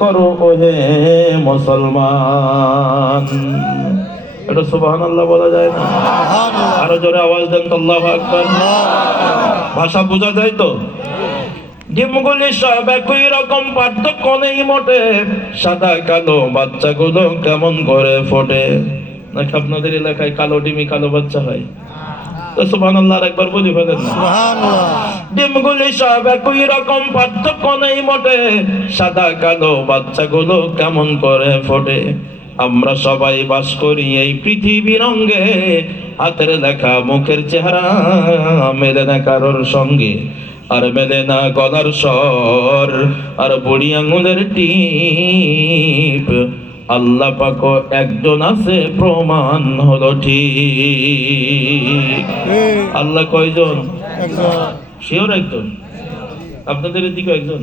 করো ওহে মুসলমান। এটা সুবহানাল্লাহ বলা যায় না? আরো জোরে আওয়াজ দেন তো, আল্লাহু আকবার। ভাষা বোঝা যায় তো? ডিমগুলি সব একই রকম, পার্থক্য নেই মোটে। সাদা কালো বাচ্চাগুলো কেমন করে ফোটে। নাকি আপনাদের এলাকায় কালো ডিমি কালো বাচ্চা হয়? তো সুবহানাল্লাহ একবার বলি ফেলেন না। সুবহানাল্লাহ। ডিমগুলি সব একই রকম, পার্থক্য নেই মোটে। সাদা কালো বাচ্চাগুলো কেমন করে ফোটে। আমরা সবাই বাস করি এই পৃথিবীর অঙ্গে। হাতের লেখা মুখের চেহারা মেলে না কারোর সঙ্গে, আর মেলে না গলার স্বর, আর বুড়ি আঙুলের টিপ। আল্লাহ পাক একজন আছে, প্রমাণ হলো ঠিক। আল্লাহ কয়জন? শিওর একজন? আপনাদের এদিকে একজন?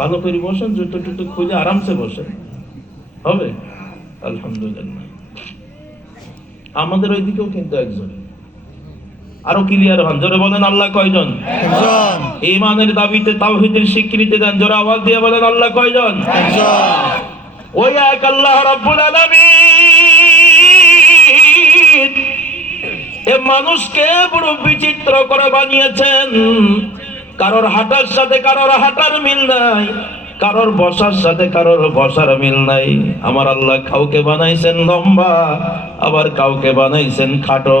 ভালো করে বসেন, জুতো টুতো খুলে আরামসে বসেন, হবে? আলহামদুলিল্লাহ। আমাদের ওইদিকেও কিন্তু একজন। আরো ক্লিয়ার হন, জোরে বলেন আল্লাহ কয়জন? একজন। ঈমানের দাবিতে তাওহীদের স্বীকৃতি দেন, জোরে আওয়াজ দিয়ে বলেন আল্লাহ কয়জন? একজন। ওই এক আল্লাহ রাব্বুল আলামিন এ মানুষকে বড় বিচিত্র করে বানিয়েছেন। কারোর হাঁটার সাথে কারোর হাঁটার মিল নাই, কারোর বসার সাথে কারোর বসার মিল নাই। আমার আল্লাহ কাউকে বানাইছেন লম্বা, আবার কাউকে বানাইছেন খাটো,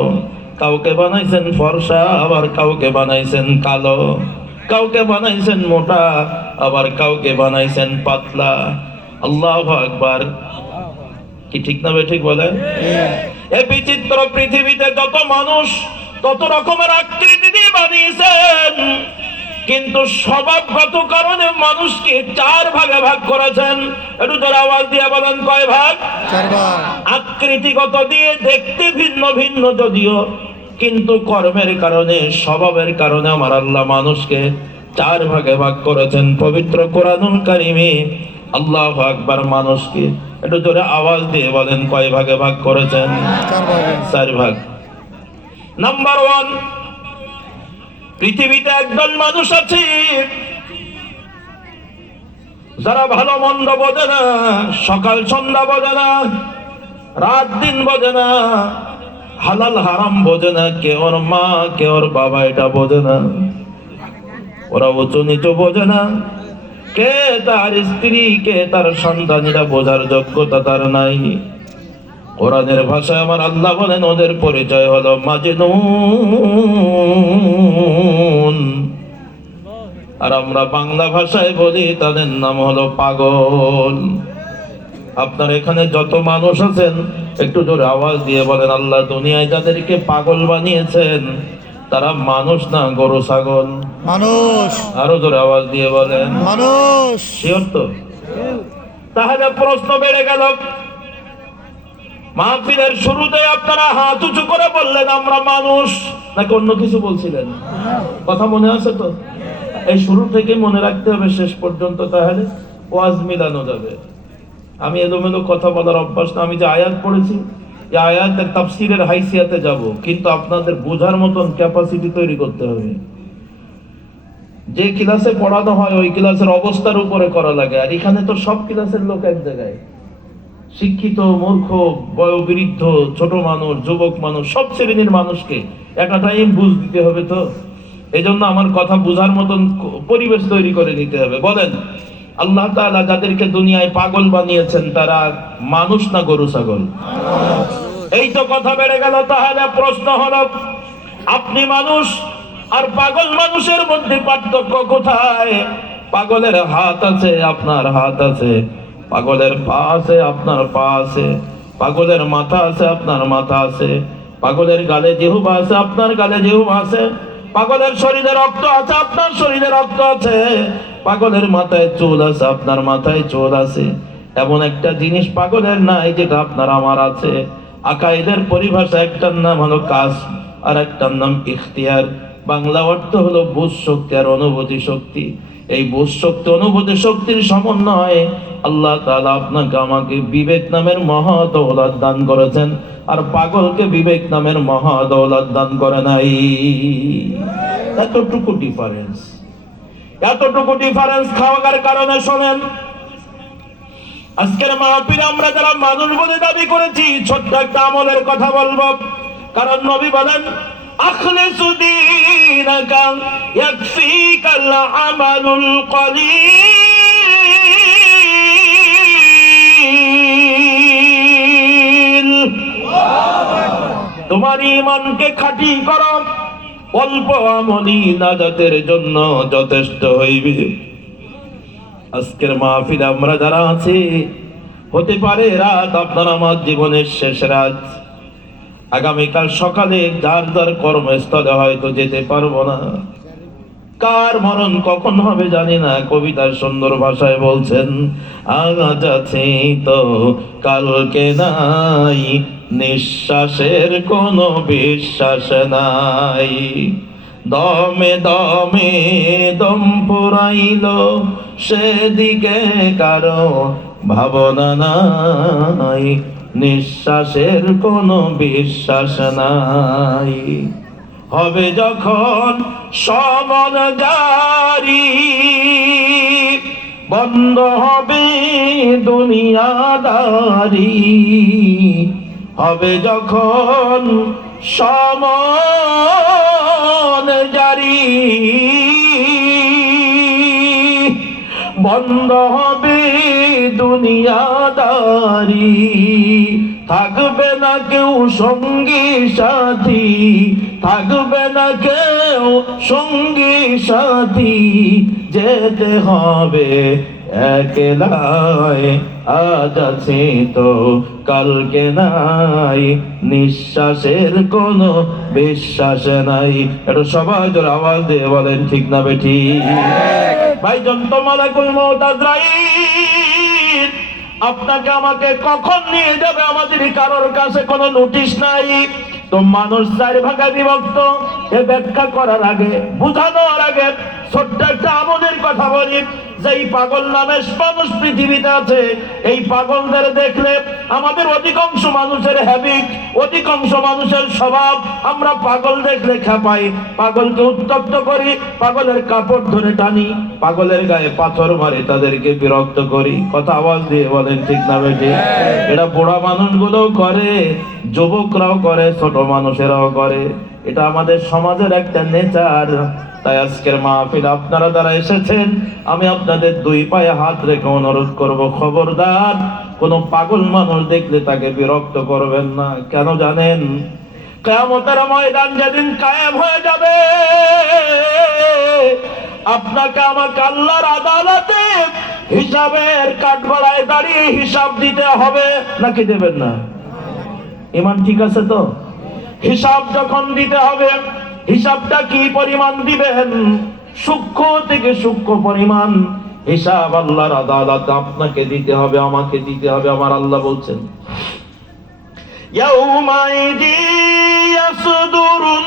কাউকে বানাইছেন ফর্সা, আবার কাউকে বানাইছেন কালো, কাউকে বানাইছেন মোটা, আবার কাউকে বানাইছেন পাতলা। আল্লাহু আকবার। কি ঠিক না ঠিক বলেন? এই বিচিত্র পৃথিবীতে যত মানুষ তত রকমের আকৃতি দিয়ে বানিয়েছেন, কিন্তু স্বভাবগত কারণে মানুষকে চার ভাগে ভাগ করেছেন। একটু জোরে আওয়াজ দিয়ে বলেন কয় ভাগ? চার ভাগ। আকৃতিগত দিয়ে দেখতে ভিন্ন ভিন্ন যদিও, কিন্তু কর্মের কারণে স্বভাবের কারণে আমার আল্লাহ মানুষকে চার ভাগে ভাগ করেছেন। পবিত্র কোরআনুল কারীমে আল্লাহু আকবার মানুষকে একটু জোরে আওয়াজ দিয়ে বলেন কয় ভাগে ভাগ করেছেন? চার ভাগ। নাম্বার 1, পৃথিবীতে একদল মানুষ আছে যারা ভালো মন্দ বোঝে না, সকাল সন্ধ্যা বোঝে না, রাত দিন বোঝে না, হালাল হারাম বোঝে না, কে ওর মা কে ওর বাবা এটা বোঝে না, ওরা উঁচু নিচু বোঝে না, কে তার স্ত্রী কে তার সন্তান এটা বোঝার যোগ্যতা তার নাই। কোরআনের ভাষায় আমার আল্লাহ বলেন ওদের পরিচয় হলো মাজনুন, আর আমরা বাংলা ভাষায় বলি তাদের নাম হলো পাগল। আপনার এখানে যত মানুষ আছেন একটু জোরে আওয়াজ দিয়ে বলেন আল্লাহ দুনিয়ায় যাদেরকে পাগল বানিয়েছেন তারা মানুষ না গরু ছাগল? মানুষ। আরো জোরে আওয়াজ দিয়ে বলেন মানুষ। শিওর তো? তাহলে প্রশ্ন বেড়ে গেল, মাহফিলের শুরুতে আপনারা হাত উঁচু করে বললেন আমরা মানুষ, নাকি অন্য কিছু বলছিলেন? কথা মনে আছে তো? এই শুরু থেকে মনে রাখতে হবে শেষ পর্যন্ত, তাহলে ওয়াজ মিলানো যাবে। আমি এলোমেলো কথা বলার অভ্যাস না। আমি যে আয়াত পড়েছি এই আয়াতের তাফসীরের হাইসিয়াতে যাব, কিন্তু আপনাদের বোঝার মতন ক্যাপাসিটি তৈরি করতে হবে। যে ক্লাসে পড়ানো হয় ওই ক্লাসের অবস্থার উপরে করা লাগে, আর এখানে তো সব ক্লাসের লোক এক জায়গায়, শিক্ষিত মূর্খ বয়োবৃদ্ধ ছোট মানুষ যুবক মানুষ সব শ্রেণীর মানুষকে একটা টাইম বুঝ দিতে হবে। তো এই জন্য আমার কথা বুঝার মতন পরিবেশ তৈরি করে নিতে হবে। বলেন আল্লাহ তাআলা যাদেরকে দুনিয়ায় পাগল বানিয়েছেন তারা মানুষ না গরু ছাগল? এই তো কথা বেড়ে গেল। তাহলে প্রশ্ন হলো আপনি মানুষ আর পাগল মানুষের মধ্যে পার্থক্য কোথায়? পাগলের হাত আছে আপনার হাত আছে, পাগলের পা আছে আপনার পা আছে, পাগলের মাথা আছে আপনার মাথা আছে, পাগলের গালে জিহ্বা আছে আপনার গালে জিহ্বা আছে, পাগলের শরীরে রক্ত আছে আপনার শরীরে রক্ত আছে, পাগলের মাথায় চুল আছে আপনার মাথায় চুল আছে। এমন একটা জিনিস পাগলের নাই যেটা আপনার আমার আছে। আকাইদের পরিভাষা একটার নাম হলো কাস আর একটার নাম ইখতিয়ার। বাংলা অর্থ হলো বুঝ শক্তি আর অনুভূতি শক্তি। এই বুঝ শক্তি অনুভূতি শক্তির সমন্বয়ে আল্লাহ তাআলা আপনাকে আমাকে বিবেক নামের মহা দৌলত দান করেছেন, আর পাগলকে বিবেক নামের মহা দৌলত দান করে নাই। এতটুকু ডিফারেন্স, এতটুকু ডিফারেন্স খাওয়ার কারণে শোনেন আজকের মাহফিলে আমরা যারা মানুষ বলে দাবি করেছি, ছোট্ট একটা আমলের কথা বলবো। কারণ নবী বলেন, আখলিসু দীনাকা ইয়াকফিকাল আমালুল কলিল। তোমার ঈমানকে খাঁটি করো, অল্প আমলই নাজাতের জন্য যথেষ্ট হইবে। আজকের মাহফিলে আমরা যারা আছি, হতে পারে রাত আপনার আমার জীবনের শেষ রাত। আগামীকাল সকালে যার যার কর্মস্থলে হয়তো যেতে পারবো না। কার মরণ কখন হবে জানি না। কবিতার সুন্দর ভাষায় বলছেন, আজ আছি তো কালকে নাই, নিঃশ্বাসের কোনো বিশ্বাস নাই। দমে দমে দম পুরাইল, সেদিকে কারো ভাবনা নাই, নিঃশ্বাসের কোনো বিশ্বাস নাই। হবে যখন সমন জারি, বন্ধ হবে দুনিয়াদারি। হবে যখন সমন জারি, বন্ধ হবে দুনিয়াদারি। থাকবে না কেউ সঙ্গী সাথী, থাকবে না কেউ সঙ্গী সাথী। যেতে হবে একলাই, আজ আছি তো কালকে নাই, নিঃশ্বাসের কোনো বিশ্বাস নাই। এটা সবাই জোরে আওয়াজ দিয়ে বলেন, ঠিক না বেঠিক? ভাইজন, তো মালাকুল মউত আজরাইল আপনাকে আমাকে কখন নিয়ে যাবে আমাদের কারোর কাছে কোনো নোটিশ নাই। তো মানুষ চার ভাগে বিভক্ত। এ ব্যাখ্যা করার আগে, বুঝানোর আগে ছোট্ট একটা আমলের কথা বলি। যেই পাগল নামের মানুষ পৃথিবীতে আছে, এই পাগলদের দেখলে আমাদের অধিকাংশ মানুষের হ্যাবিট, অধিকাংশ মানুষের স্বভাব, আমরা পাগল দেখলে খেপাই, পাগলকে উত্তপ্ত করি, পাগলের কাপড় ধরে টানি, পাগলের গায়ে পাথর মারি, তাদেরকে বিরক্ত করি। কথা আওয়াজ দিয়ে বলেন, ঠিক না বেঠিক? এটা বুড়া মানুষগুলোও করে, যুবকরাও করে, ছোট মানুষেরাও করে। এটা আমাদের সমাজের একটা নেচার। তাই আজকের মাহফিল আপনারা যারা এসেছেন, আমি আপনাদের দুই পায়ে হাত রেখে অনুরোধ করব, খবরদার কোন পাগল মানুষ দেখলে তাকে বিরক্ত করবেন না। কেন জানেন? কিয়ামতের ময়দান যেদিন কায়েম হয়ে যাবে, আপনাকে আমাকে আল্লাহর আদালতে হিসাবের কাঠগড়ায় দাঁড়িয়ে হিসাব দিতে হবে। নাকি দেবেন না? ইমান ঠিক আছে তো? হিসাব যখন দিতে হবে, হিসাবটা কি পরিমাণ দিবেন? সূক্ষ্ম থেকে সূক্ষ্ম পরিমাণ হিসাব আল্লাহর আদালতে আপনাকে দিতে হবে, আমাকে দিতে হবে। আমার আল্লাহ বলছেন, ইয়াউমাইদি ইয়াসদুরুন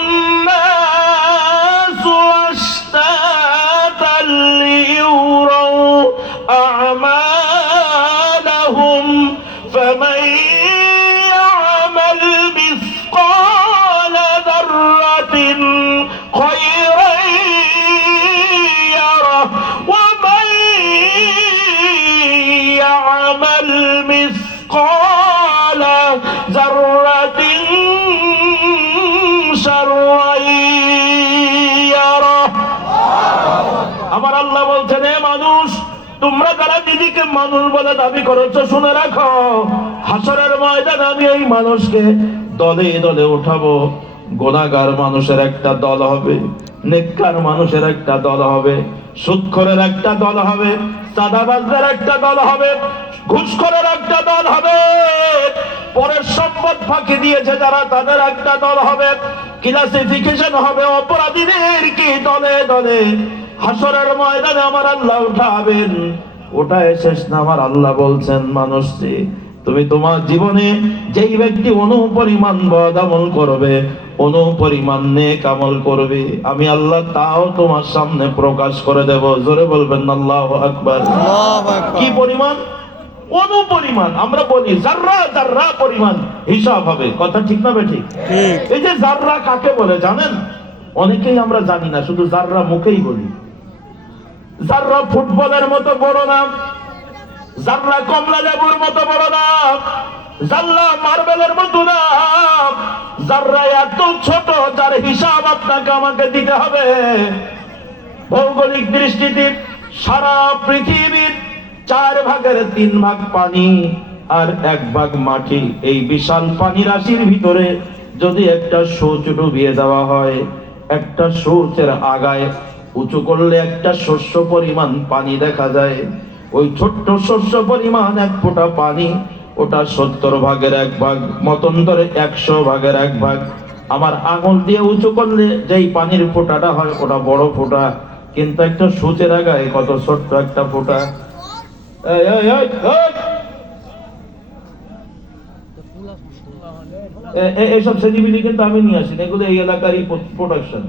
নাসু আশতাতাল লিউরাউ আমালাহুম ফামান আমার আল্লাহ বলছেন, হে মানুষ, তোমরা যারা নিজেকে মানুষ বলে দাবি করেছো, শুনে রাখো, হাসরের ময়দানে আমি এই মানুষকে দলে দলে উঠাবো। গুনাহগার মানুষের একটা দল হবে, নেককার মানুষের একটা দল হবে, সুদখোরের একটা দল হবে, চাঁদাবাজদের একটা দল হবে, ঘুষখোরের একটা দল হবে, পরের সম্পদ ফাঁকি দিয়েছে যারা, তাদের একটা দল হবে। ক্লাসিফিকেশন হবে অপরাধীদের কি দলে দলে হাসরের ময়দানে আমার আল্লাহ উঠাবেন। ওটাই শেষ না, আমার আল্লাহ বলছেন, মানুষটি তুমি তোমার জীবনে যেই ব্যক্তি অনুপরিমাণ বদ আমল করবে, অনুপরিমাণ নেক আমল করবে, আমি আল্লাহ তাও তোমার সামনে প্রকাশ করে দেব। জোরে বলবেন আল্লাহু আকবার। কি পরিমাণ? অনুপরিমাণ। আমরা বলি জাররা জাররা পরিমাণ হিসাব হবে। কথা ঠিক না বেঠিক? এই যে জাররা কাকে বলে জানেন? অনেকেই আমরা জানি না, শুধু জাররা মুখেই বলি। জাররা ফুটবলের মতো বড় নাম, জাররা কমলা লেবুর মতো বড় না, জাররা মার্বেলের মতো না, জাররা এত ছোট যার হিসাব আপনাকে আমাকে দিতে হবে। ভৌগোলিক দৃষ্টিতে সারা পৃথিবীর 4/3 পানি আর 1 মাটি। এই বিশাল পানি রাশির ভিতরে যদি একটা সূচ ডুবিয়ে দেওয়া হয়, একটা সূচের আগায় উঁচু করলে একটা শস্য পরিমাণ পানি দেখা যায়। ওই ছোট্ট শস্য পরিমাণ 1 ফোঁটা পানি, ওটা 70/1 মতন্তরে 100/1। আমার আঙুল দিয়ে উঁচু করলে যেই পানির ফোঁটাটা হয় ওটা বড় ফোঁটা, কিন্তু একটা সূচের আগায় কত ছোট্ট একটা ফোঁটা। এইসব সেলিব্রিটি কিন্তু আমি নিয়ে আসি, এগুলো এই এলাকারই প্রোডাকশন।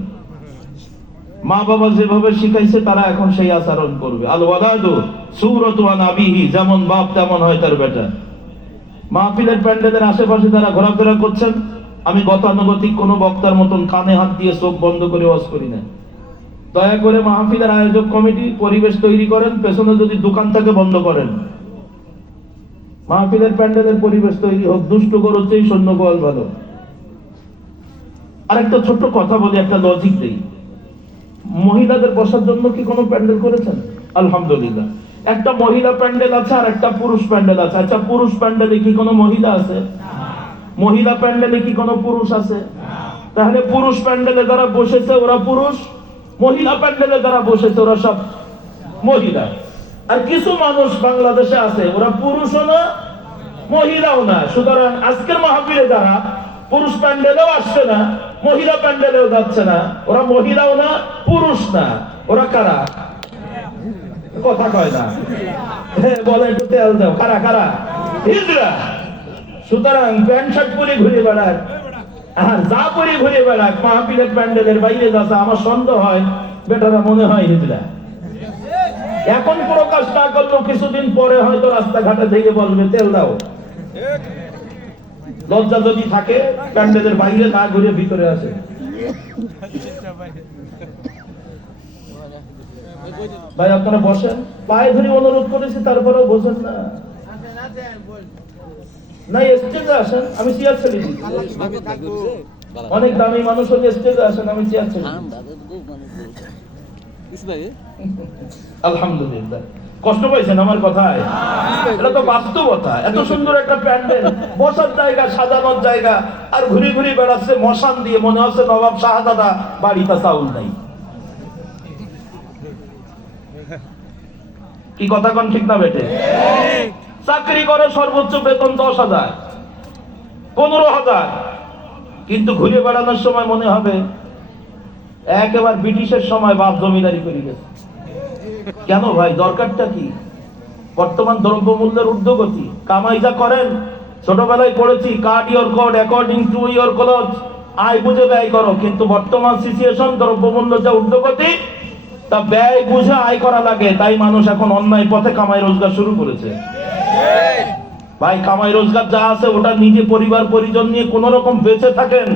মা বাবা যেভাবে শিখাইছে তারা এখন সেই আচরণ করবে। আল ওয়ালাদু সূরাতু আন আবিহি, যেমন বাপ তেমন হয় তার বেটা। মাহফিলের প্যান্ডেলের আশেপাশে যারা ঘোরাফেরা করছেন, আমি গতানুগতিক কোনো বক্তার মতন কানে হাত দিয়ে চোখ বন্ধ করে ওয়াজ করি না। দয়া করে মাহফিলের আয়োজক কমিটি পরিবেশ তৈরি করেন, পেছনে যদি দোকান থাকে বন্ধ করেন। মাহফিলের প্যান্ডেলের পরিবেশ তৈরি হোক, দুষ্টু গরু চেয়ে সৈন্য গোয়াল ভালো। আর একটা ছোট্ট কথা বলি, একটা লজিক দেই। মহিলাদের বসার জন্য কি কোনো প্যান্ডেল করেছেন? আলহামদুলিল্লাহ। একটা মহিলা প্যান্ডেল আছে আর একটা পুরুষ প্যান্ডেল আছে। আচ্ছা, পুরুষ প্যান্ডেলে কি কোনো মহিলা আছে? মহিলা প্যান্ডেলে কি কোনো পুরুষ আছে? তাহলে পুরুষ প্যান্ডেলে যারা বসেছে ওরা পুরুষ, মহিলা প্যান্ডেলে যারা বসেছে ওরা সব মহিলা। আর কিছু মানুষ বাংলাদেশে আছে ওরা পুরুষও না মহিলাও না। সুতরাং আজকের মাহফিলে যারা পুরুষ প্যান্ডেলেও আসছে না, মহিলা প্যান্ডেলেও যাচ্ছে না, ওরা মহিলাও না পুরুষ না, ওরা কারা? কথা কয় না, বলে একটু তেল দাও। কারা কারা? হিজড়া। সুতরাং প্যান্ট শার্ট পরে ঘুরে বেড়ায়, আর যা পরে ঘুরে বেড়ায় মাহফিলের প্যান্ডেলের বাইরে যাচ্ছে, আমার সন্দেহ হয় বেটারা মনে হয় হিজড়া। এখন প্রকাশ না করলেও কিছুদিন পরে হয়তো রাস্তাঘাটে থেকে বলবে তেল দাও। লজ্জা যদি থাকে প্যান্ডেলের বাইরে না ঘুরে ভিতরে আসে। ভাই আপনারা বসেন, পায়ে ধরে অনুরোধ করেছি তারপরেও বসেন না। নাই স্টেজে আসেন, আমি চেয়ার ছেড়ে দিই। অনেক দামি মানুষ হলে স্টেজে আসেন, আমি চেয়ার ছেড়ে দিই। আলহামদুলিল্লাহ। কষ্ট পাইছেন আমার কথায়? এটা তো বাস্তবতা। এত সুন্দর একটা প্যান্ডেল, বসার জায়গা, সাজানোর জায়গা, আর ঘুরে ঘুরে বেড়াচ্ছে মশান দিয়ে, মনে হচ্ছে নবাব শাহজাদা বাড়িতে চাউল নাই। কি কথা কোন ঠিক না বেটে? চাকরি করে সর্বোচ্চ বেতন 10,000, 15,000, কিন্তু ঘুরে বেড়ানোর সময় মনে হবে একেবারে ব্রিটিশের সময় বাপ জমিদারি করে গেছে। কেন ভাই, দরকারটা কি? বর্তমান দ্রব্যমূল্যের ঊর্ধ্বগতি, কামাই যা করেন, ছোটবেলায় পড়েছি cut your coat according to your cloth, আয় বুঝে ব্যয় করো। কিন্তু বর্তমান সিচুয়েশন, দ্রব্যমূল্য যা ঊর্ধ্বগতি, তা ব্যয় বুঝে আয় করা লাগে। তাই মানুষ এখন অন্যায় পথে কামাই রোজগার শুরু করেছে। ভাই, কামাই রোজগার যা আছে ওটা নিজে পরিবার পরিজন নিয়ে কোন রকম বেঁচে থাকেন,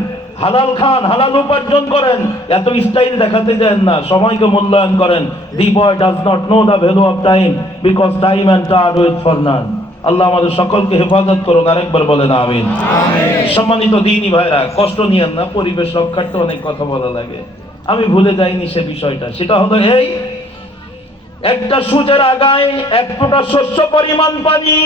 হালাল খান, হালাল উপার্জন করেন, এত স্টাইল দেখাতে যান না, সময়কে মূল্যায়ন করেন। The boy does not know the value of time, because time and টার্ড ওয়েট ফর নান। আল্লাহ আমাদের সকলকে হেফাজত করুন। আরেকবার বলেন আমিন। সম্মানিত দ্বীনি ভাইরা, কষ্ট নিয়েন না, পরিবেশ রক্ষার্থে অনেক কথা বলা লাগে। আমি ভুলে যাইনি সে বিষয়টা। সেটা হলো এই, একটা সূচের আগায় 1 ফোঁটা শস্য পরিমাণ পানি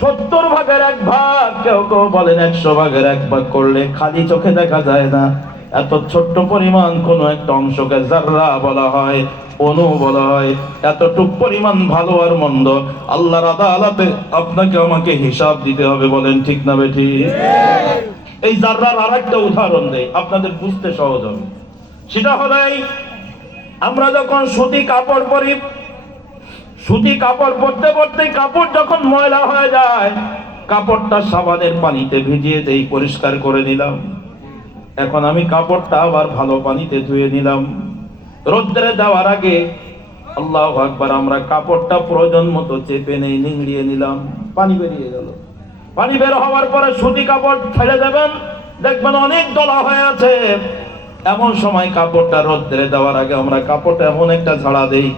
70/1, কেউ কেউ বলেন 100/1 করলে খালি চোখে দেখা যায় না। এত ছোট্ট পরিমাণ কোন একটা অংশকে জাররা বলা হয়, অণু বলা হয়। এতটুক পরিমাণ ভালো আর মন্দ আল্লাহর আদালতে আপনাকে আমাকে হিসাব দিতে হবে। বলেন ঠিক না বেঠি? এই জাররার আরেকটা উদাহরণ দেই, আপনাদের বুঝতে সহজ হবে। সেটা হলো আমরা যখন সুতি কাপড় পরি, সুতি কাপড় পরতে পরতে কাপড় যখন ময়লা হয়ে যায়, কাপড়টা সাবানের পানিতে ভিজিয়ে দেই, পরিষ্কার করে নিলাম। এখন আমি কাপড়টা আবার ভালো পানিতে ধুয়ে নিলাম। রোদ্রে দেওয়ার আগে আল্লাহু আকবার, আমরা কাপড়টা প্রয়োজন মতো চেপে নেই, নিংড়িয়ে নিলাম, পানি বেরিয়ে গেল। পানি বের হওয়ার পরে সুতি কাপড় ছেড়ে দেবেন, দেখবেন অনেক দলা হয়ে আছে। এমন সময় কাপড়টা রোদ্রে দেওয়ার আগে আমরা কাপড়টা এমন একটা ঝাড়া দেই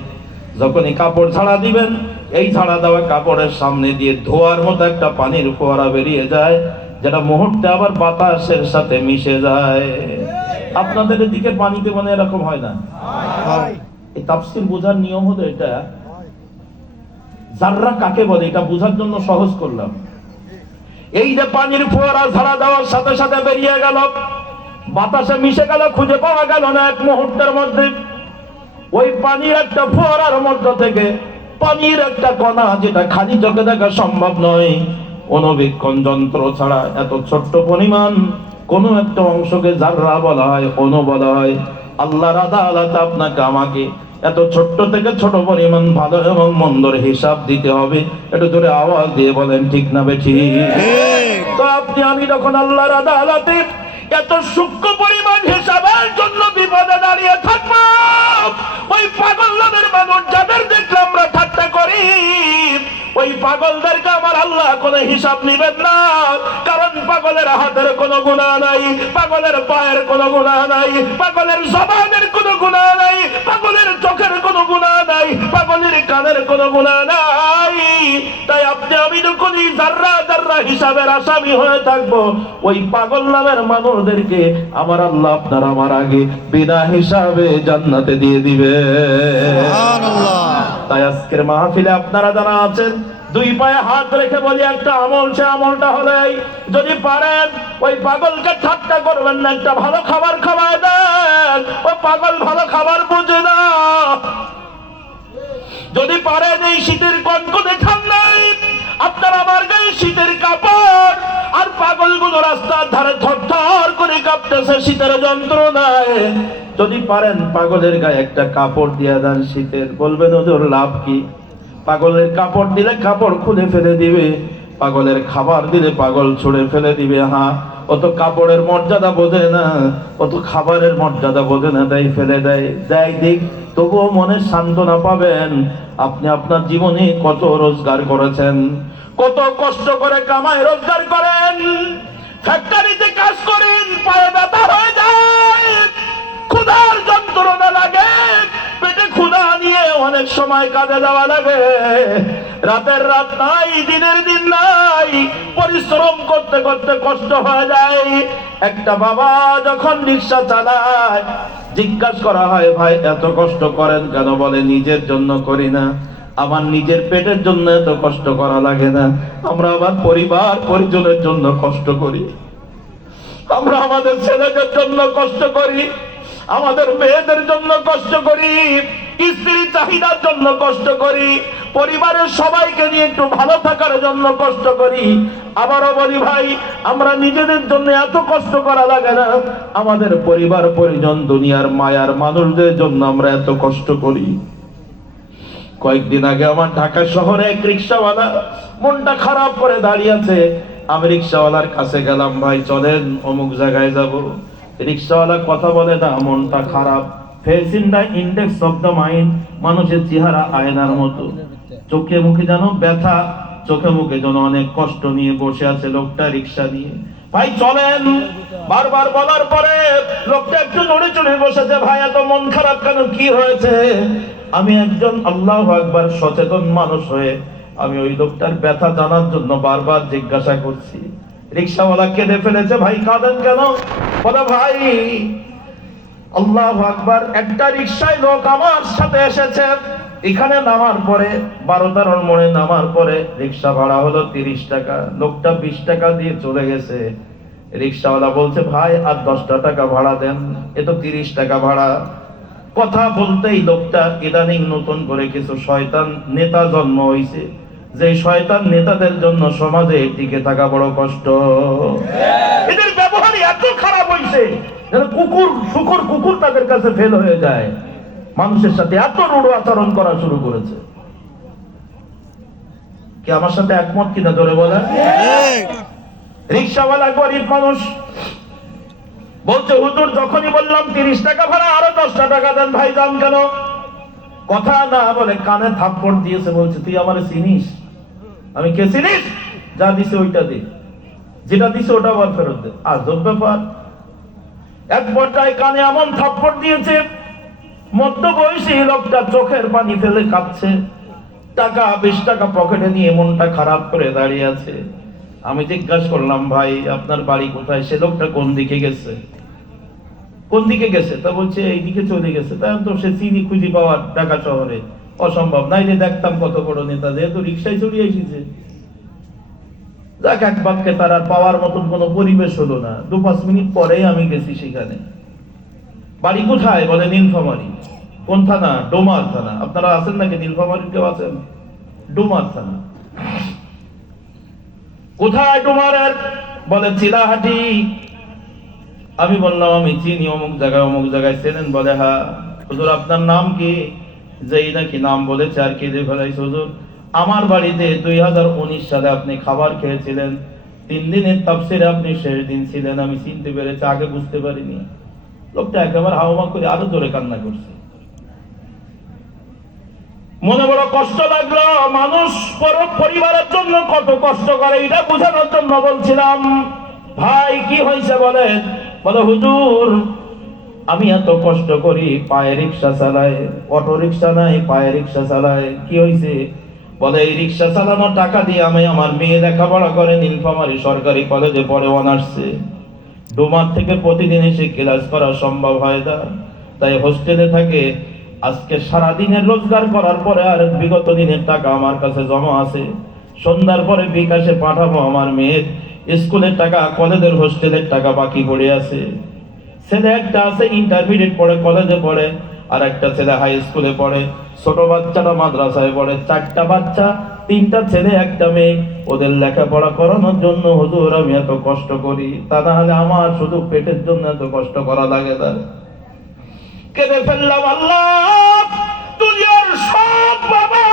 যখনই কাপড় ছাড়া দিবেন, এই ছাড়া দেওয়া কাপড়ের সামনে দিয়ে ধোয়ার মতো একটা পানির ফোয়ারা বেরিয়ে যায়, যেটা মুহূর্তে আবার বাতাসের সাথে মিশে যায়। আপনাদের এদিকে পানিতে মানে এরকম হয় না? এই তাফসীর বোঝার নিয়ম হলো এটা। জাররা কাকে বলে এটা বোঝার জন্য সহজ করলাম। এই যে পানির ফোয়ারা ছাড়া দেওয়ার সাথে সাথে বেরিয়ে গেল, বাতাসে মিশে গেল, খুঁজে পাওয়া গেল না এক মুহূর্তের মধ্যে। ওই পানির একটা ফোয়ারার মধ্যে থেকে পানির একটা কণা, যেটা খালি চোখে দেখা সম্ভব নয়, অণুবীক্ষণ যন্ত্র ছাড়া এত ছোট্ট পরিমাণ কোন একটা অংশকে জাররা বলা হয়, অণু বলা হয়। আল্লাহর আদালতে আপনাকে আমাকে এত ছোট্ট থেকে ছোট পরিমাণ ভালো এবং মন্দর হিসাব দিতে হবে। একটু জোরে আওয়াজ দিয়ে বলেন ঠিক না বেঠিক? তো আপনি আমি যখন আল্লাহর আদালতে এত সূক্ষ্ম পরিমাণ হিসাবের জন্য বিপদে দাঁড়িয়ে থাকবো, ওই পাগল নামের মানুষ যাদের দেখলে আমরা ঠাট্টা করি, ওই পাগলদেরকে আমার আল্লাহ কোনো হিসাব নিবেন না। কারণ পাগলের হাতের কোনো গুনাহ নাই, পাগলের পায়ের কোনো গুনাহ নাই, পাগলের জবানের কোনো গুনাহ নাই, পাগলের চোখের কোনো গুনাহ নাই, পাগলের কানের কোনো গুনাহ নাই। তাই আপনি আমি যখনই জাররা জাররা হিসাবের আসামি হয়ে থাকবো, ওই পাগল নামের মানুষদেরকে আমার আল্লাহ আপনার আমার আগে বিনা হিসাবে জান্নাতে দিয়ে দিবে। সুবহানাল্লাহ। তাই আজকের মাহফিলে আপনারা যারা আছেন, দুই পায়ে হাত রেখে বলি একটা আমল, সে আমলটা হলো এই, যদি পারেন ওই পাগলকে ঠাট্টা করবেন না, একটা ভালো খাবার খাওয়ায় দেন। ও পাগল ভালো খাবার বুঝে না। যদি পারেন এই শীতের কনকনে ঠান্ডায় আপনার আমার গায়ে শীতের কাপড়, আর পাগলগুলো রাস্তার ধারে থরথর করে কাঁপতেছে শীতের যন্ত্রণায়, যদি পারেন পাগলের গায়ে একটা কাপড় দিয়ে দেন শীতের। বলবেন ওদের লাভ কি? পাগলের কাপড় দিলে কাপড় খুলে ফেলে দিবে, পাগলের খাবার দিলে পাগল ছুঁড়ে ফেলে দিবে। হ্যাঁ, ও তো কাপড়ের মর্যাদা বোঝে না, ও তো খাবারের মর্যাদা বোঝে না, তাই ফেলে দেয়। দেয় দিক, তবুও মনে সান্ত্বনা পাবেন। আপনি আপনার জীবনে কত রোজগার করেছেন, কত কষ্ট করে কামাই রোজগার করেন, ফ্যাক্টরিতে কাজ করেন, পায়ে ব্যথা হয়ে যায়, ক্ষুধার যন্ত্রণা লাগে, পেটে ক্ষুধা নিয়ে অনেক সময় কাজে যাওয়া লাগে, রাতের রাত নাই, দিনের দিন নাই, পরিশ্রম করতে করতে কষ্ট হয়ে যায়। একটা বাবা যখন রিক্সা চালায়, জিজ্ঞাসা করা হয়, ভাই এত কষ্ট করেন কেন? বলে নিজের জন্য করি না, আমার নিজের পেটের জন্য এত কষ্ট করা লাগে না, আমরা আমার পরিবার পরিজনের জন্য কষ্ট করি, আমরা আমাদের ছেলেদের জন্য কষ্ট করি, আমাদের মেয়েদের জন্য কষ্ট করি, স্ত্রীর চাহিদার জন্য কষ্ট করি, পরিবারের সবাইকে নিয়ে একটু ভালো থাকার জন্য কষ্ট করি। আবারও বলি ভাই, আমরা নিজেদের জন্য এত কষ্ট করা লাগে না, আমাদের পরিবার পরিজন দুনিয়ার মায়ার মানুষদের জন্য আমরা এত কষ্ট করি। কয়েকদিন আগে আমার ঢাকা শহরে এক রিক্সাওয়ালা মনটা খারাপ করে দাঁড়িয়ে আছে। আমি রিক্সাওয়ালার কাছে গেলাম, ভাই চলেন অমুক জায়গায় যাব। রিক্সাওয়ালা কথা বলে না, মনটা খারাপ। Face index of the mind, মানুষের চেহারা আয়নার মতো, চোখে মুখে যেন ব্যথা, চোখে মুখে যেন অনেক কষ্ট নিয়ে বসে আছে লোকটা রিক্সা নিয়ে। ভাই চলেন বারবার বলার পরে লোকটা একটু নড়ে চড়ে বসেছে। ভাই এত মন খারাপ কেন, কি হয়েছে? আমি একজন আল্লাহু আকবার সচেতন মানুষ হয়ে আমি ওই লোকটার ব্যথা জানার জন্য বারবার জিজ্ঞাসা করছি। রিক্সাওয়ালা কেঁদে ফেলেছে। ভাই কাঁদেন কেন? বলে ভাই আল্লাহু আকবার, একটা রিক্সায় লোক আমার সাথে এসেছে, এখানে নামার পরে 12টার মোড়ে নামার পরে রিক্সা ভাড়া হলো 30 টাকা, লোকটা 20 টাকা দিয়ে চলে গেছে। রিক্সাওয়ালা বলছে ভাই আর 10টা টাকা ভাড়া দেন, এ তো 30 টাকা ভাড়া। কথা বলতেই লোকটা ইদানিং নতুন করে কিছু শয়তান নেতা জন্ম হয়েছে, যে শয়তান নেতাদের জন্য সমাজে টিকে থাকা বড় কষ্ট। এদের ব্যবহার এত খারাপ হয়েছে যেন শুকুর কুকুর তাদের কাছে ফেল হয়ে যায়। মানুষের সাথে এত রূঢ় আচরণ করা শুরু করেছে। কি আমার সাথে একমত কিনা ধরে বলেন? রিক্সাওয়ালা গরিব মানুষ বলছে, হুজুর যখনই বললাম 30 টাকা ভাড়া, আরো 10টা টাকা দেন। ভাই দাম কেন? কথা না বলে কানে থাপ্পড় দিয়েছে। বলছে তুই আমারে চিনিস? আমি কে চিনিস? যা দিছে ওইটা দে, যেটা দিছে ওটা আবার ফেরত দে। আজব ব্যাপার। এক পর্যায়ে কানে এমন থাপ্পড় দিয়েছে, মধ্যবয়সী লোকটা চোখের পানি ফেলে কাঁদছে, টাকা 20 টাকা পকেটে নিয়ে মনটা খারাপ করে দাঁড়িয়ে আছে। আমি জিজ্ঞাসা করলাম, ভাই আপনার বাড়ি কোথায়? সে লোকটা কোন দিকে গেছে, কোন দিকে গেছে? তা বলছে এই দিকে চলে গেছে। তাই তো সে চিনি খুঁজি পাওয়ার ঢাকা শহরে অসম্ভব, নাইলে দেখতাম কত বড় নেতা, যেহেতু রিক্সায় চড়িয়ে এসেছে। যাক, এক বাক্যে তার আর পাওয়ার মতন কোনো পরিবেশ হলো না। 2-5 মিনিট পরেই আমি গেছি সেখানে। বাড়ি কোথায়? বলে নীলফামারী। কোন থানা? ডোমার থানা। আপনারা আছেন নাকি নীলফামারী? কেউ আছেন? ডোমার থানা। কোথায় ডোমারের? বলে চিলাহাটি। আমি বললাম আমি চিনি, অমুক জায়গায় অমুক জায়গায়। চেনেন? বলে হ্যাঁ। হুজুর আপনার নাম কি? যেই নাকি নাম বলেছে আর কেঁদে ফেলাইছে। হুজুর আমার বাড়িতে 2019 সালে আপনি খাবার খেয়েছিলেন, 3 দিনের তাফসিরে আপনি শেষ দিন ছিলেন। আমি চিনতে পেরেছি, আগে বুঝতে পারিনি। লোকটা একেবারে হাওমা করে আরো জোরে কান্না করছে। মনে বড় কষ্ট লাগলো। মানুষ পরিবারের জন্য কত কষ্ট করে এটা বোঝানোর জন্য বলছিলাম। ভাই কি হয়েছে বলে? বলে হুজুর আমি এত কষ্ট করি, পায়ে রিক্সা চালাই, অটো রিক্সা নাই, পায়ে রিক্সা চালাই। কি হয়েছে? বলে এই রিক্সা চালানো টাকা দিয়ে আমি আমার মেয়ে লেখাপড়া করে নীলফামারী সরকারি কলেজে পড়ে অনার্সে। ডোমার থেকে প্রতিদিন এসে ক্লাস করা সম্ভব হয় না, তাই হোস্টেলে থাকে। আজকে সারাদিনের রোজগার করার পরে আর বিগত দিনের টাকা আমার কাছে জমা আছে। সন্ধ্যার পরে বিকাশে পাঠাবো আমার মেয়ের স্কুলের টাকা, কলেজের হোস্টেলের টাকা বাকি পড়ে আছে। ছেলে একটা আছে ইন্টারমিডিয়েট পড়ে, কলেজে পড়ে, আর একটা ছেলে হাই স্কুলে পড়ে। ছোট বাচ্চাটা মাদ্রাসায় পড়ে। 4টা বাচ্চা, 3টা ছেলে 1টা মেয়ে। ওদের লেখাপড়া করানোর জন্য হুজুর আমি এত কষ্ট করি, তা না হলে আমার শুধু পেটের জন্য এত কষ্ট করা লাগে না। কেঁদে ফেললাম। আল্লাহ, দুনিয়ার সব বাবা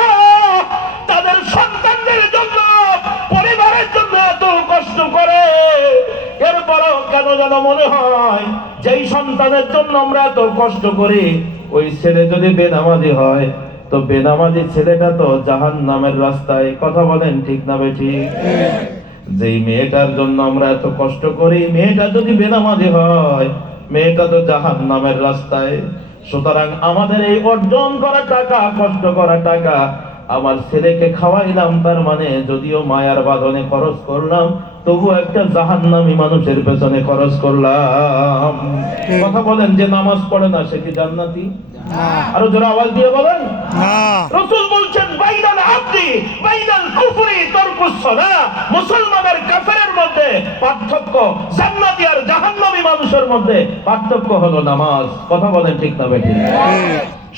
তাদের সন্তানদের জন্য, পরিবারের জন্য এত কষ্ট করে, এরপরও কেন যেন মনে হয় যেই সন্তানের জন্য আমরা এত কষ্ট করি, ওই ছেলে যদি বেনামাজি হয় তো বেনামাজি ছেলেটা তো জাহান্নামের রাস্তায়। কথা বলেন ঠিক না বেঠিক? যেই মেয়েটার জন্য আমরা এত কষ্ট করি, মেয়েটা যদি বেনামাজি হয়, মেয়েটা তো জাহান্নামের রাস্তায়। সুতরাং আমাদের এই অর্জন করা টাকা, কষ্ট করা টাকা আমার ছেলেকে খাওয়াইলাম, তার মানে যদিও মায়ার বাঁধনে খরচ করলাম, তবু একটা জাহান্নামী মানুষের পেছনে খরচ করলাম। কথা বলেন, যে নামাজ পড়ে না সে কি জান্নাতি? আরো জোরে আওয়াজ দিয়ে বলেন। রাসূল বলছেন বাইনাল আবদি বাইনাল কুফরি তারকুস সালাহ। মুসলমানের কাফেরের মধ্যে পার্থক্য, জান্নাতি আর জাহান্নামী মানুষের মধ্যে পার্থক্য হলো নামাজ। কথা বলেন ঠিক না বেঠিক?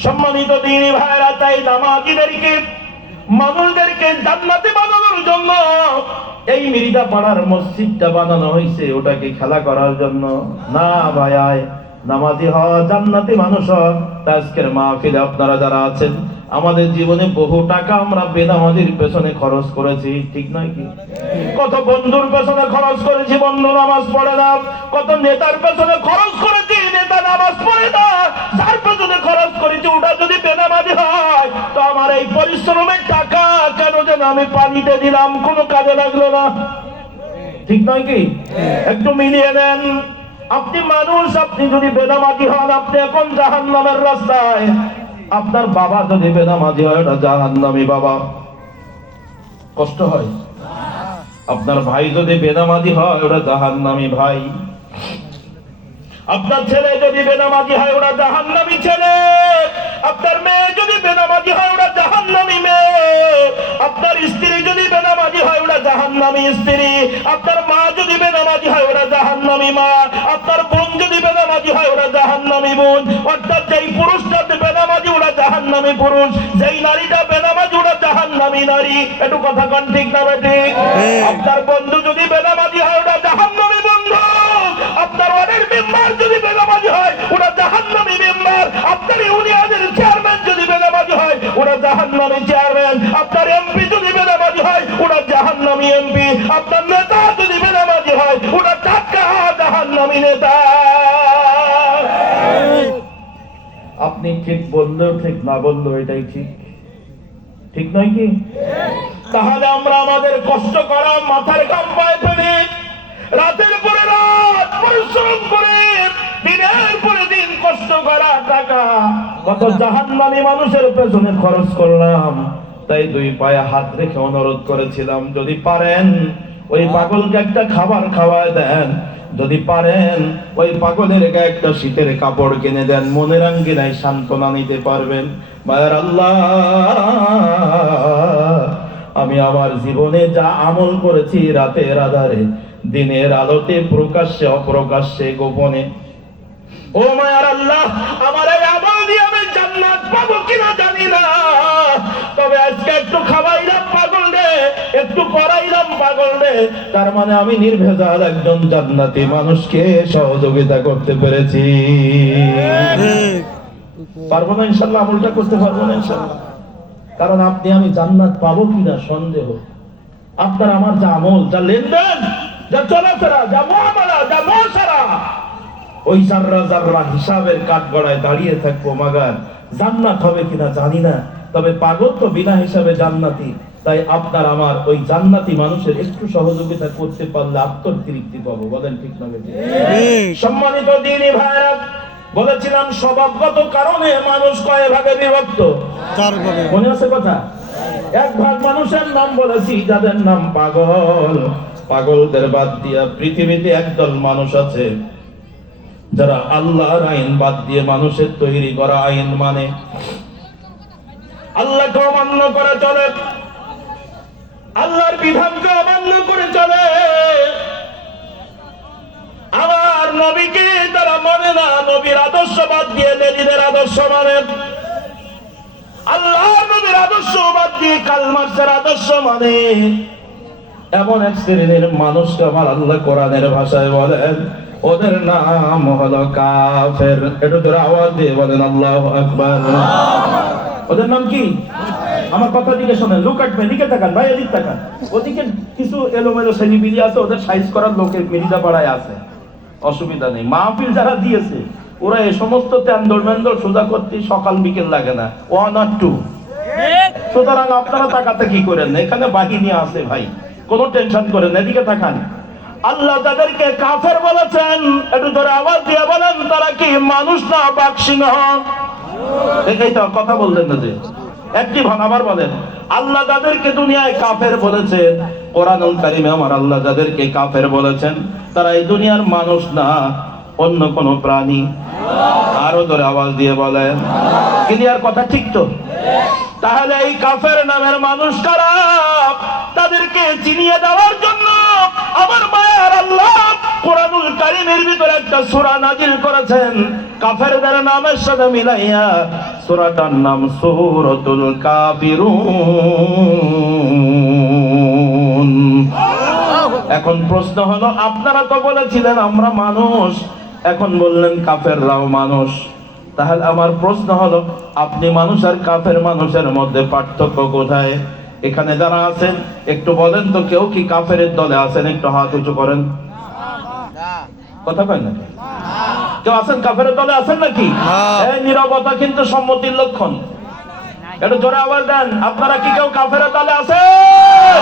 সম্মানিত দ্বীনি ভাইরা, তাই নামাজীদেরকে, মানুষদেরকে জান্নাতি বানানোর জন্য এই মিরিদা পাড়ার মসজিদটা বানানো হয়েছে। ওটাকে খেলা করার জন্য না ভাই, নামাজি হওয়া, জান্নাতি মানুষ হওয়া। আজকের মাহফিলে আপনারা যারা আছেন, আমাদের জীবনে বহু টাকা আমরা বেনামাজির পেছনে খরচ করেছি, ঠিক নয় কি? কত বন্ধুর পেছনে খরচ করেছি, বন্ধু নামাজ পড়ে না। কত নেতার পেছনে খরচ করেছি, নেতা নামাজ পড়ে না। যার পেছনে খরচ করেছি ওটা যদি বেনামাজি হয়, তো আমার এই পরিশ্রমের টাকা কেন যেন আমি পানিতে দিলাম, কোনো কাজে লাগলো না, ঠিক নয় কি? একটু মিলিয়ে নেন। আপনি মানুষ, আপনি যদি বেনামাজি হন, আপনি এখন জাহান্নামের রাস্তায়। আপনার বাবা যদি বেনামাজি হয়, ওটা জাহান্নামী বাবা। কষ্ট হয়? আপনার ভাই যদি বেনামাজি হয়, ওটা জাহান্নামী ভাই। আপনার ছেলে যদি বেনামাজি হয়, ওটা জাহান্নামী ছেলে। আপনার মেয়ে যদি বেনামাজি হয়, ওটা জাহান্নামী মেয়ে। আপনার স্ত্রী যদি বেনামাজি হয়, ওটা জাহান্নামী স্ত্রী। আপনার মা যদি বেনামাজি হয়, ওটা জাহান্নামী মা। আপনার বোন যদি বেনামাজি হয়, ওটা জাহান্নামী বোন। অর্থাৎ যেই পুরুষটা বেনামাজি, ওটা জাহান্নামী পুরুষ। যেই নারীটা বেনামাজি, ওটা জাহান্নামী নারী। একটু কথা কন ঠিক না বেঠিক? আপনার বন্ধু যদি বেনামাজি হয়, ওটা জাহান্নামী বন্ধু। আপনার ওয়ার্ডের মেম্বার যদি বেনামাজি হয়, ওটা জাহান্নামী মেম্বার। আপনার ইউনিয়নের চেয়ারম্যান যদি বেনামাজি হয়, ওটা জাহান্নামী চেয়ারম্যান। আপনার এমপি যদি বেনামাজি হয়, ওটা জাহান্নামী এমপি। আপনার নেতা যদি বেনামাজি হয়, ওটা টাটকা জাহান্নামী নেতা। আপনি ঠিক বললেও ঠিক, না বললেও এটাই ঠিক, ঠিক নয় কি? তাহলে আমরা আমাদের কষ্ট করা, মাথার ঘাম পায়ে ফেলে, রাতের পরে রাত পরিশ্রম করে, দিনের পরে দিন কষ্ট করা টাকা কত জাহান্নামী মানুষের পেছনে খরচ করলাম, তাই দুই পায়ে হাত রেখে অনুরোধ করেছিলাম, যদি পারেন ওই পাগলকে একটা খাবার খাওয়ায় দেন, যদি পারেন ওই পাগলের গায়ে একটা শীতের কাপড় কিনে দেন, মনের আঙ্গিনায় সান্ত্বনা নিতে পারবেন। মায়ের আল্লাহ, আমি আমার জীবনে যা আমল করেছি রাতের আধারে, দিনের আলোতে, প্রকাশ্যে অপ্রকাশ্যে, গোপনে, ও মায়ার আল্লাহ, আমার এই আমল দিয়ে আমি জান্নাত পাবো কিনা জানি না, তবে আজকে একটু খাওয়াইলাম পাগল রে, একটু পড়াইলাম পাগল রে, তার মানে আমি নির্ভেজাল একজন জান্নাতি মানুষকে সহযোগিতা করতে পেরেছি। পারবো না ইনশাল্লাহ? আমলটা করতে পারবো না ইনশাল্লাহ? কারণ আপনি আমি জান্নাত পাবো কিনা সন্দেহ। আপনার আমার যা আমল, যা লেনদেন, যা চলাফেরা, যা মুআমালা, যা মুআশারা, ওই জাররা জাররা হিসাবের কাঠগড়ায় দাঁড়িয়ে থাকবো, মাগার জান্নাত হবে কিনা জানি না, তবে পাগল তো বিনা হিসাবে জান্নাতি। তাই আপনার আমার ওই জান্নাতি মানুষের একটু সহযোগিতা করতে পারলে আত্মতৃপ্তি পাবো। বলেন ঠিক না বেঠিক? সম্মানিত দ্বীনি ভাইরা, বলেছিলাম স্বভাবগত কারণে মানুষ কয় ভাগে বিভক্ত? 4 ভাগে। মনে আছে কথা? এক ভাগ মানুষের নাম বলেছি যাদের নাম পাগল। পাগলদের বাদ দিয়া পৃথিবীতে একদল মানুষ আছে যারা আল্লাহর আইন বাদ দিয়ে মানুষের তৈরি করা আইন মানে, আল্লাহকে অমান্য করে চলে, আল্লাহর বিধানকে অমান্য করে চলে, আমার নবীকে তারা মানে না, নবীর আদর্শ বাদ দিয়ে নিজেদের আদর্শ মানে, আল্লাহর নবীর আদর্শ বাদ দিয়ে কাল মার্ক্সের আদর্শ মানে। এমন এক শ্রেণীর মানুষকে আমার আল্লাহ কোরআনের ভাষায় বলেন, ওদের নাম হলো কাফের। একটু জোরে আওয়াজ দিয়ে বলেন আল্লাহু আকবার। ওদের নাম কি? আমার কথা দিকে শোনেন, লুক আট মে, দিকে তাকান ভাই, এদিকে তাকান। ওদিকে কিছু এলোমেলো শ্রেণীবিলি আছে, ওদের সাইজ করার লোকের মেরিদা পাড়ায় আছে, অসুবিধা নেই। মাহফিল যারা দিয়েছে ওরা এই সমস্ত তেন্দর মেন্দর সোজা করতে সকাল বিকেল লাগে না, 1 or 2। সুতরাং আপনারা তাকাতে কি করেন, এখানে বাহিনী আছে ভাই, কোনো টেনশন করেন। এদিকে তাকান। আল্লাহ যাদেরকে কাফের বলেছেন, একটু ধরে আওয়াজ দিয়ে বলেন, তারা কি মানুষ না বাঘ সিংহ? এই তো কথা বললেন না যে, একটি ভান আবার বলেন। আল্লাহ যাদেরকে দুনিয়ায় কাফের বলেছেন, কোরআনুল কারীমে আমার আল্লাহ যাদেরকে কাফের বলেছেন, তারা এই দুনিয়ার মানুষ না, অন্য কোন প্রাণী। আরো ধরে আওয়াজ দিয়ে বলেন। ক্লিয়ার কথা? ঠিক তো? তাহলে এই কাফের নামের মানুষ কারা, তাদেরকে চিনিয়ে দেওয়ার জন্য আমার মায়ের আল্লাহ কোরআনুল কারীমের ভিতরে একটা সূরা নাজিল করেছেন কাফেরদের নামের সাথে মিলাইয়া। সূরাটার নাম সূরাতুল কাফিরুন। এখন প্রশ্ন হলো, আপনারা তো বলেছিলেন আমরা মানুষ, এখন বললেন কাফেররাও মানুষ, তাহলে আমার প্রশ্ন হলো, আপনি মানুষ আর কাফের মানুষের মধ্যে পার্থক্য কোথায়? এখানে যারা আছেন একটু বলেন তো, কেউ কি কাফের দলে আছেন? একটু হাত উঁচু করেন। কথা কয় না? কেউ আছেন কাফের দলে আছেন নাকি? এই নীরবতা কিন্তু সম্মতির লক্ষণ। একটু জোরে আওয়াজ দেন, আপনারা কি কেউ কাফের দলে আছেন?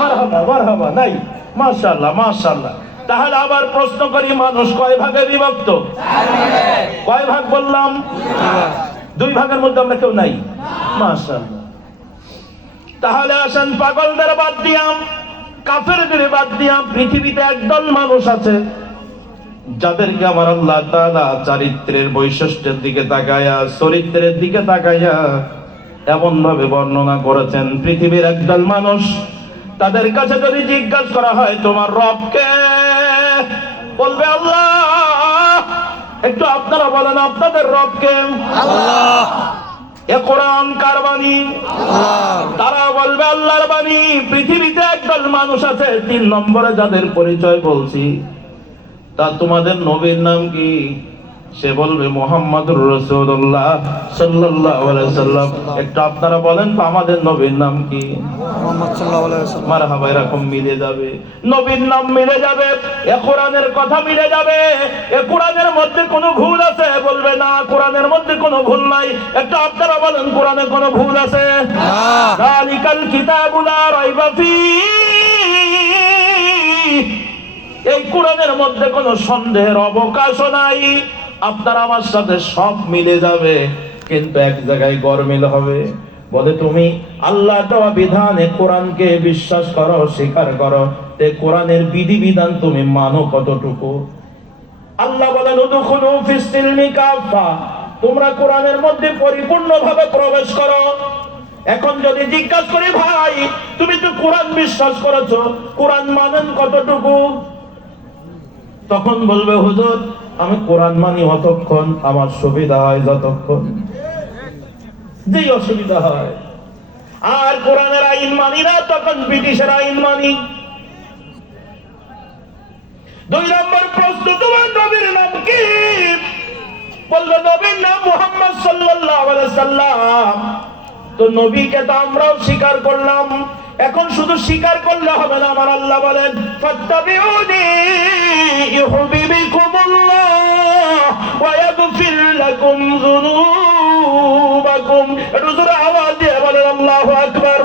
মারহাবা মারহাবা। নাই? মাশাআল্লাহ মাশাআল্লাহ। তাহলে আবার প্রশ্ন করি, মানুষ কয় ভাগে বিভক্ত? কয় ভাগ বললাম? 2 ভাগের মধ্যে আমরা কেউ নাই। মাশাআল্লাহ। তাহলে আসেন, পাগলদের বাদ দিয়াম, কাফেরদের বাদ দিয়াম, পৃথিবীতে একদল মানুষ আছে যাদেরকে আমার আল্লাহ তাআলা চারিত্রের বৈশিষ্ট্যের দিকে তাকায়া, চরিত্রের দিকে তাকায়া এমন ভাবে বর্ণনা করেছেন, পৃথিবীর একদল মানুষ, তাদের কাছে যদি জিজ্ঞাসা করা হয় তোমার রব কে, বলবে আল্লাহ। একটু আপনারা বলেন, আপনাদের রব কে? আল্লাহ। এ কোরআন কার বাণী? আল্লাহ। তারা বলবে আল্লাহর বাণী। পৃথিবীতে একদল মানুষ আছে, 3 নম্বরে যাদের পরিচয় বলছি, তা তোমাদের নবীর নাম কি? সে বলবে মুহাম্মাদুর রাসূলুল্লাহ সাল্লাল্লাহু আলাইহি ওয়াসাল্লাম। একটু আপনারা বলেন তো, আমাদের নবীর নাম কি? মুহাম্মদ সাল্লাল্লাহু আলাইহি ওয়াসাল্লাম। মারহাবা। এরকম মিলে যাবে, নবীর নাম মিলে যাবে, এ কোরআনের কথা মিলে যাবে। এ কোরআনের মধ্যে কোনো ভুল আছে? বলবে না, কোরআনের মধ্যে কোনো ভুল নাই। একটু আপনারা বলেন, কোরআনে কোনো ভুল আছে? না। যালিকাল কিতাবু লা রাইবা ফীহি, এই কোরআনের মধ্যে কোনো সন্দেহের অবকাশ নাই। আপনার আমার সাথে সব মিলে যাবে। কিন্তু এক জায়গায় গরমিল হবে। বলে তুমি আল্লাহ দেওয়া বিধানে কোরআনকে বিশ্বাস করো, স্বীকার করো, তে কোরআনের বিধিবিধান তুমি মানো কতটুকু? আল্লাহ বলেন উদখুলু ফিস সিলমি কাফা, তোমরা কোরআনের মধ্যে পরিপূর্ণভাবে প্রবেশ করো। এখন যদি জিজ্ঞাসা করি ভাই তুমি তো কোরআন বিশ্বাস করেছো, কোরআন মানেন কতটুকু? তখন বলবে হুজুর আমি কোরআন মানি অতক্ষণ আমার সুবিধা হয় যতক্ষণ, যেই অসুবিধা হয়। আর কোরআনের আইন মানি না, তখন ব্রিটিশের আইন মানি। 2 নম্বর প্রশ্ন, তোমার নবীর নাম কি? বলবে নবীর নাম মুহাম্মদ সাল্লাল্লাহু আলাইহি সাল্লাম। তো নবীকে তো আমরাও স্বীকার করলাম, এখন শুধু স্বীকার করলে হবে না। আমার আল্লাহ বলেন ফাত্তাবিউনি ইউহিব্বুকুমুল্লাহ ওয়া ইয়াগফির লাকুম যুনুবাকুম। একটু জোরে আওয়াজ দিয়ে বলেন আল্লাহু আকবার।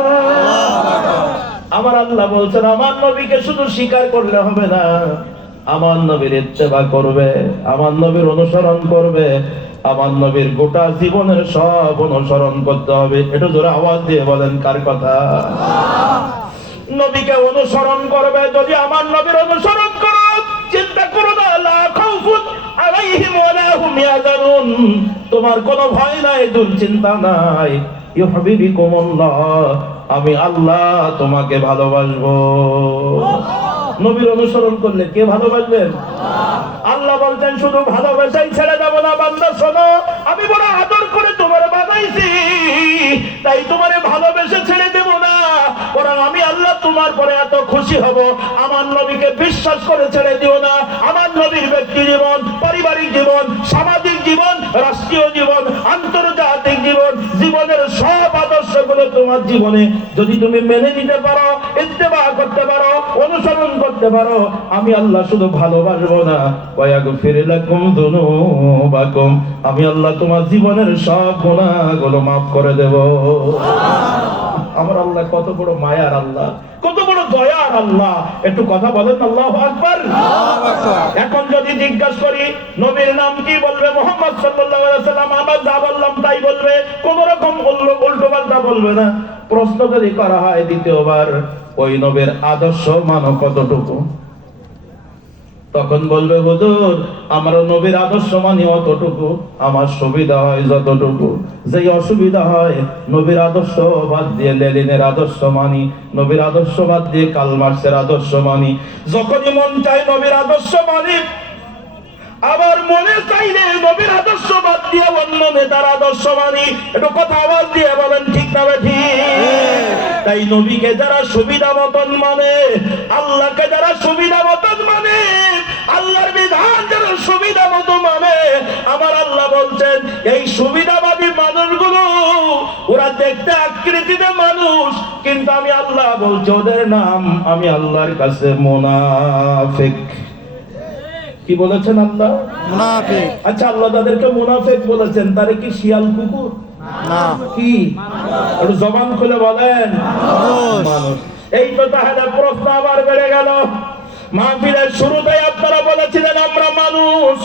আমার আল্লাহ বলছেন আমার নবীকে শুধু স্বীকার করলে হবে না, আমার নবীর ইত্তেবা করবে, আমার নবীর অনুসরণ করবে, আমার নবীর গোটা জীবনের সব অনুসরণ করতে হবে। একটু জোরে আওয়াজ দিয়ে বলেন কার কথা? নবীকে অনুসরণ করবে। যদি আমার নবীর অনুসরণ করো, চিন্তা করো না, লা খাউফুন আলাইহিম ওয়া লা হুম ইয়াহজানুন, তোমার কোনো ভয় নাই, দুশ্চিন্তা নাই। ইউহিব্বুকুমুল্লাহ, আমি আল্লাহ তোমাকে ভালোবাসবো। নবীর অনুসরণ করলে কে ভালোবাসবেন? আল্লাহ বলতেন শুধু ভালোবাসাই ছেড়ে দেব না। বান্দা শোনো, আমি বড় আদর করে তোমার বানাইছি, তাই তোমারে ভালোবেসে ছেড়ে দেব না, বরং আমি আল্লাহ তোমার পরে এত খুশি হব। আমার নবীকে বিশ্বাস করে ছেড়ে দিও না। আমার নবীর ব্যক্তি জীবন, পারিবারিক জীবন, সামাজিক জীবন, রাষ্ট্রীয় জীবন, আন্তর্জাতিক জীবন, জীবনের সব আদর্শগুলো তোমার জীবনে যদি তুমি মেনে নিতে পারো, ইত্তেবা করতে পারো, অনুসরণ করতে পারো, আমি আল্লাহ শুধু ভালোবাসবো না, ওয়া ইয়াগফির লাকুম যুনুবাকুম, আমি আল্লাহ তোমার জীবনের সব গুনাহগুলো মাফ করে দেব। আমার আল্লাহ কত বড় মায়ার আল্লাহ, কত বড় দয়ার আল্লাহ। একটু কথা বলেন আল্লাহু আকবার। এখন যদি জিজ্ঞাসা করি নবীর নাম কি, বলবে মুহাম্মদ সাল্লাল্লাহু আলাইহি ওয়াসাল্লাম। আমরা যা বললাম তাই বলবে, কোন রকম উল্টো পাল্টা বলবে না। প্রশ্ন যদি করা হয় দ্বিতীয়বার, ওই নবীর আদর্শ মানো কতটুকু? তখন বলবে হুজুর আমার নবীর আদর্শ মানি অতটুকু, আমার সুবিধা হয় যতটুকু। যেই অসুবিধা হয় নবীর আদর্শ বাদ দিয়ে লেনিনের আদর্শ মানি, নবীর আদর্শ বাদ দিয়ে কার্ল মার্কসের আদর্শ মানি। যখনই মন চায় নবীর আদর্শ মানি, আবার মনে চাইলে নবীর আদর্শ বাদ দিয়ে অন্য নেতার আদর্শ মানি। একটু কথা আওয়াজ দিয়ে বলেন ঠিক না ঠিক? তাই নবীকে যারা সুবিধা মতন মানে, আল্লাহকে যারা সুবিধা মতন মানে, আল্লাহর বিধান যারা সুবিধা মতো মানে, আমার আল্লাহ বলছেন এই সুবিধাবাদী মানুষগুলো ওরা দেখতে আকৃতিতে মানুষ, কিন্তু আমি আল্লাহ বলছি ওদের নাম আমি আল্লাহর কাছে মুনাফিক। কি বলেছেন আল্লাহ? মুনাফিক। আচ্ছা আল্লাহ তাদেরকে মুনাফিক বলেছেন, তারে কি শিয়াল কুকুর না কি? একটু জবান খুলে বলেন মানুষ। এই তো তাহলে প্রশ্ন আবার বেড়ে গেল। মাহফিলের শুরুতেই আপনারা বলেছিলেন আমরা মানুষ,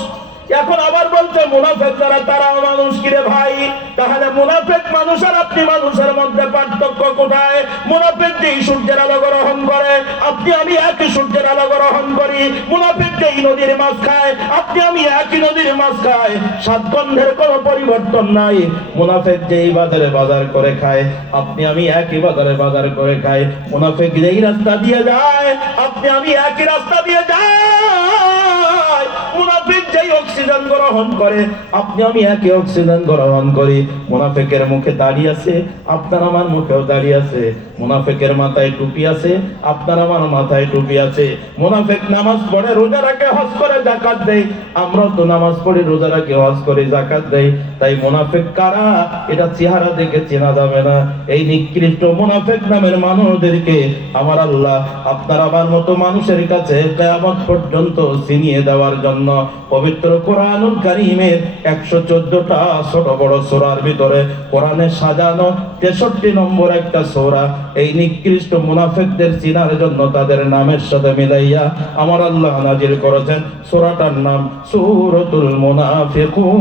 এখন আবার বলতে মুনাফিক যারা তারাও মানুষ। কিরে ভাই, তাহলে মুনাফিক মানুষ আর আপনি মানুষের মধ্যে পার্থক্য কোথায়? মুনাফিক যেই সূর্যের আলো গ্রহণ করে, আপনি আমি একই সূর্যের আলো গ্রহণ করি। মুনাফিক যেই নদীর মাছ খায়, আপনি আমি একই নদীর মাছ খাই, স্বাদগন্ধের কোনো পরিবর্তন নাই। মুনাফিক যেই বাজারে বাজার করে খায়, আপনি আমি একই বাজারে বাজার করে খাই। মুনাফিক যেই রাস্তা দিয়ে যায়, আপনি আমি একই রাস্তা দিয়ে যাই। মুনাফিক যেই অক্সিজেন গ্রহণ করে, আপনি আমি একই অক্সিজেন গ্রহণ করি। মুনাফিকের মুখে দাড়ি আছে, আপনার আমার মুখেও দাড়ি আছে। মুনাফিকের মাথায় টুপি আছে, আপনার আমার মাথায় টুপি আছে। মুনাফিক নামাজ পড়ে, রোজা রাখে, হজ করে, যাকাত দেয়। আমরাও তো নামাজ পড়ি, রোজা রাখি, হজ করে, যাকাত দেয়। তাই মুনাফিক কারা এটা চেহারা দেখে চেনা যাবে না। এই নিকৃষ্ট মুনাফিক নামের মানুষদেরকে আমার আল্লাহ আপনার আমার মতো মানুষের কাছে কিয়ামত পর্যন্ত চিনিয়ে দেওয়ার জন্য পবিত্র পবিত্র কোরআনুল কারীমের 114টা ছোট বড় সূরার ভিতরে কোরআনে সাজানো 63 নম্বর একটা সূরা এই নিকৃষ্ট মুনাফিকদের চিনার জন্য তাদের নামের সাথে মিলাইয়া আমার আল্লাহ নাজিল করেছেন। সূরাটার নাম সূরাতুল মুনাফিকুন।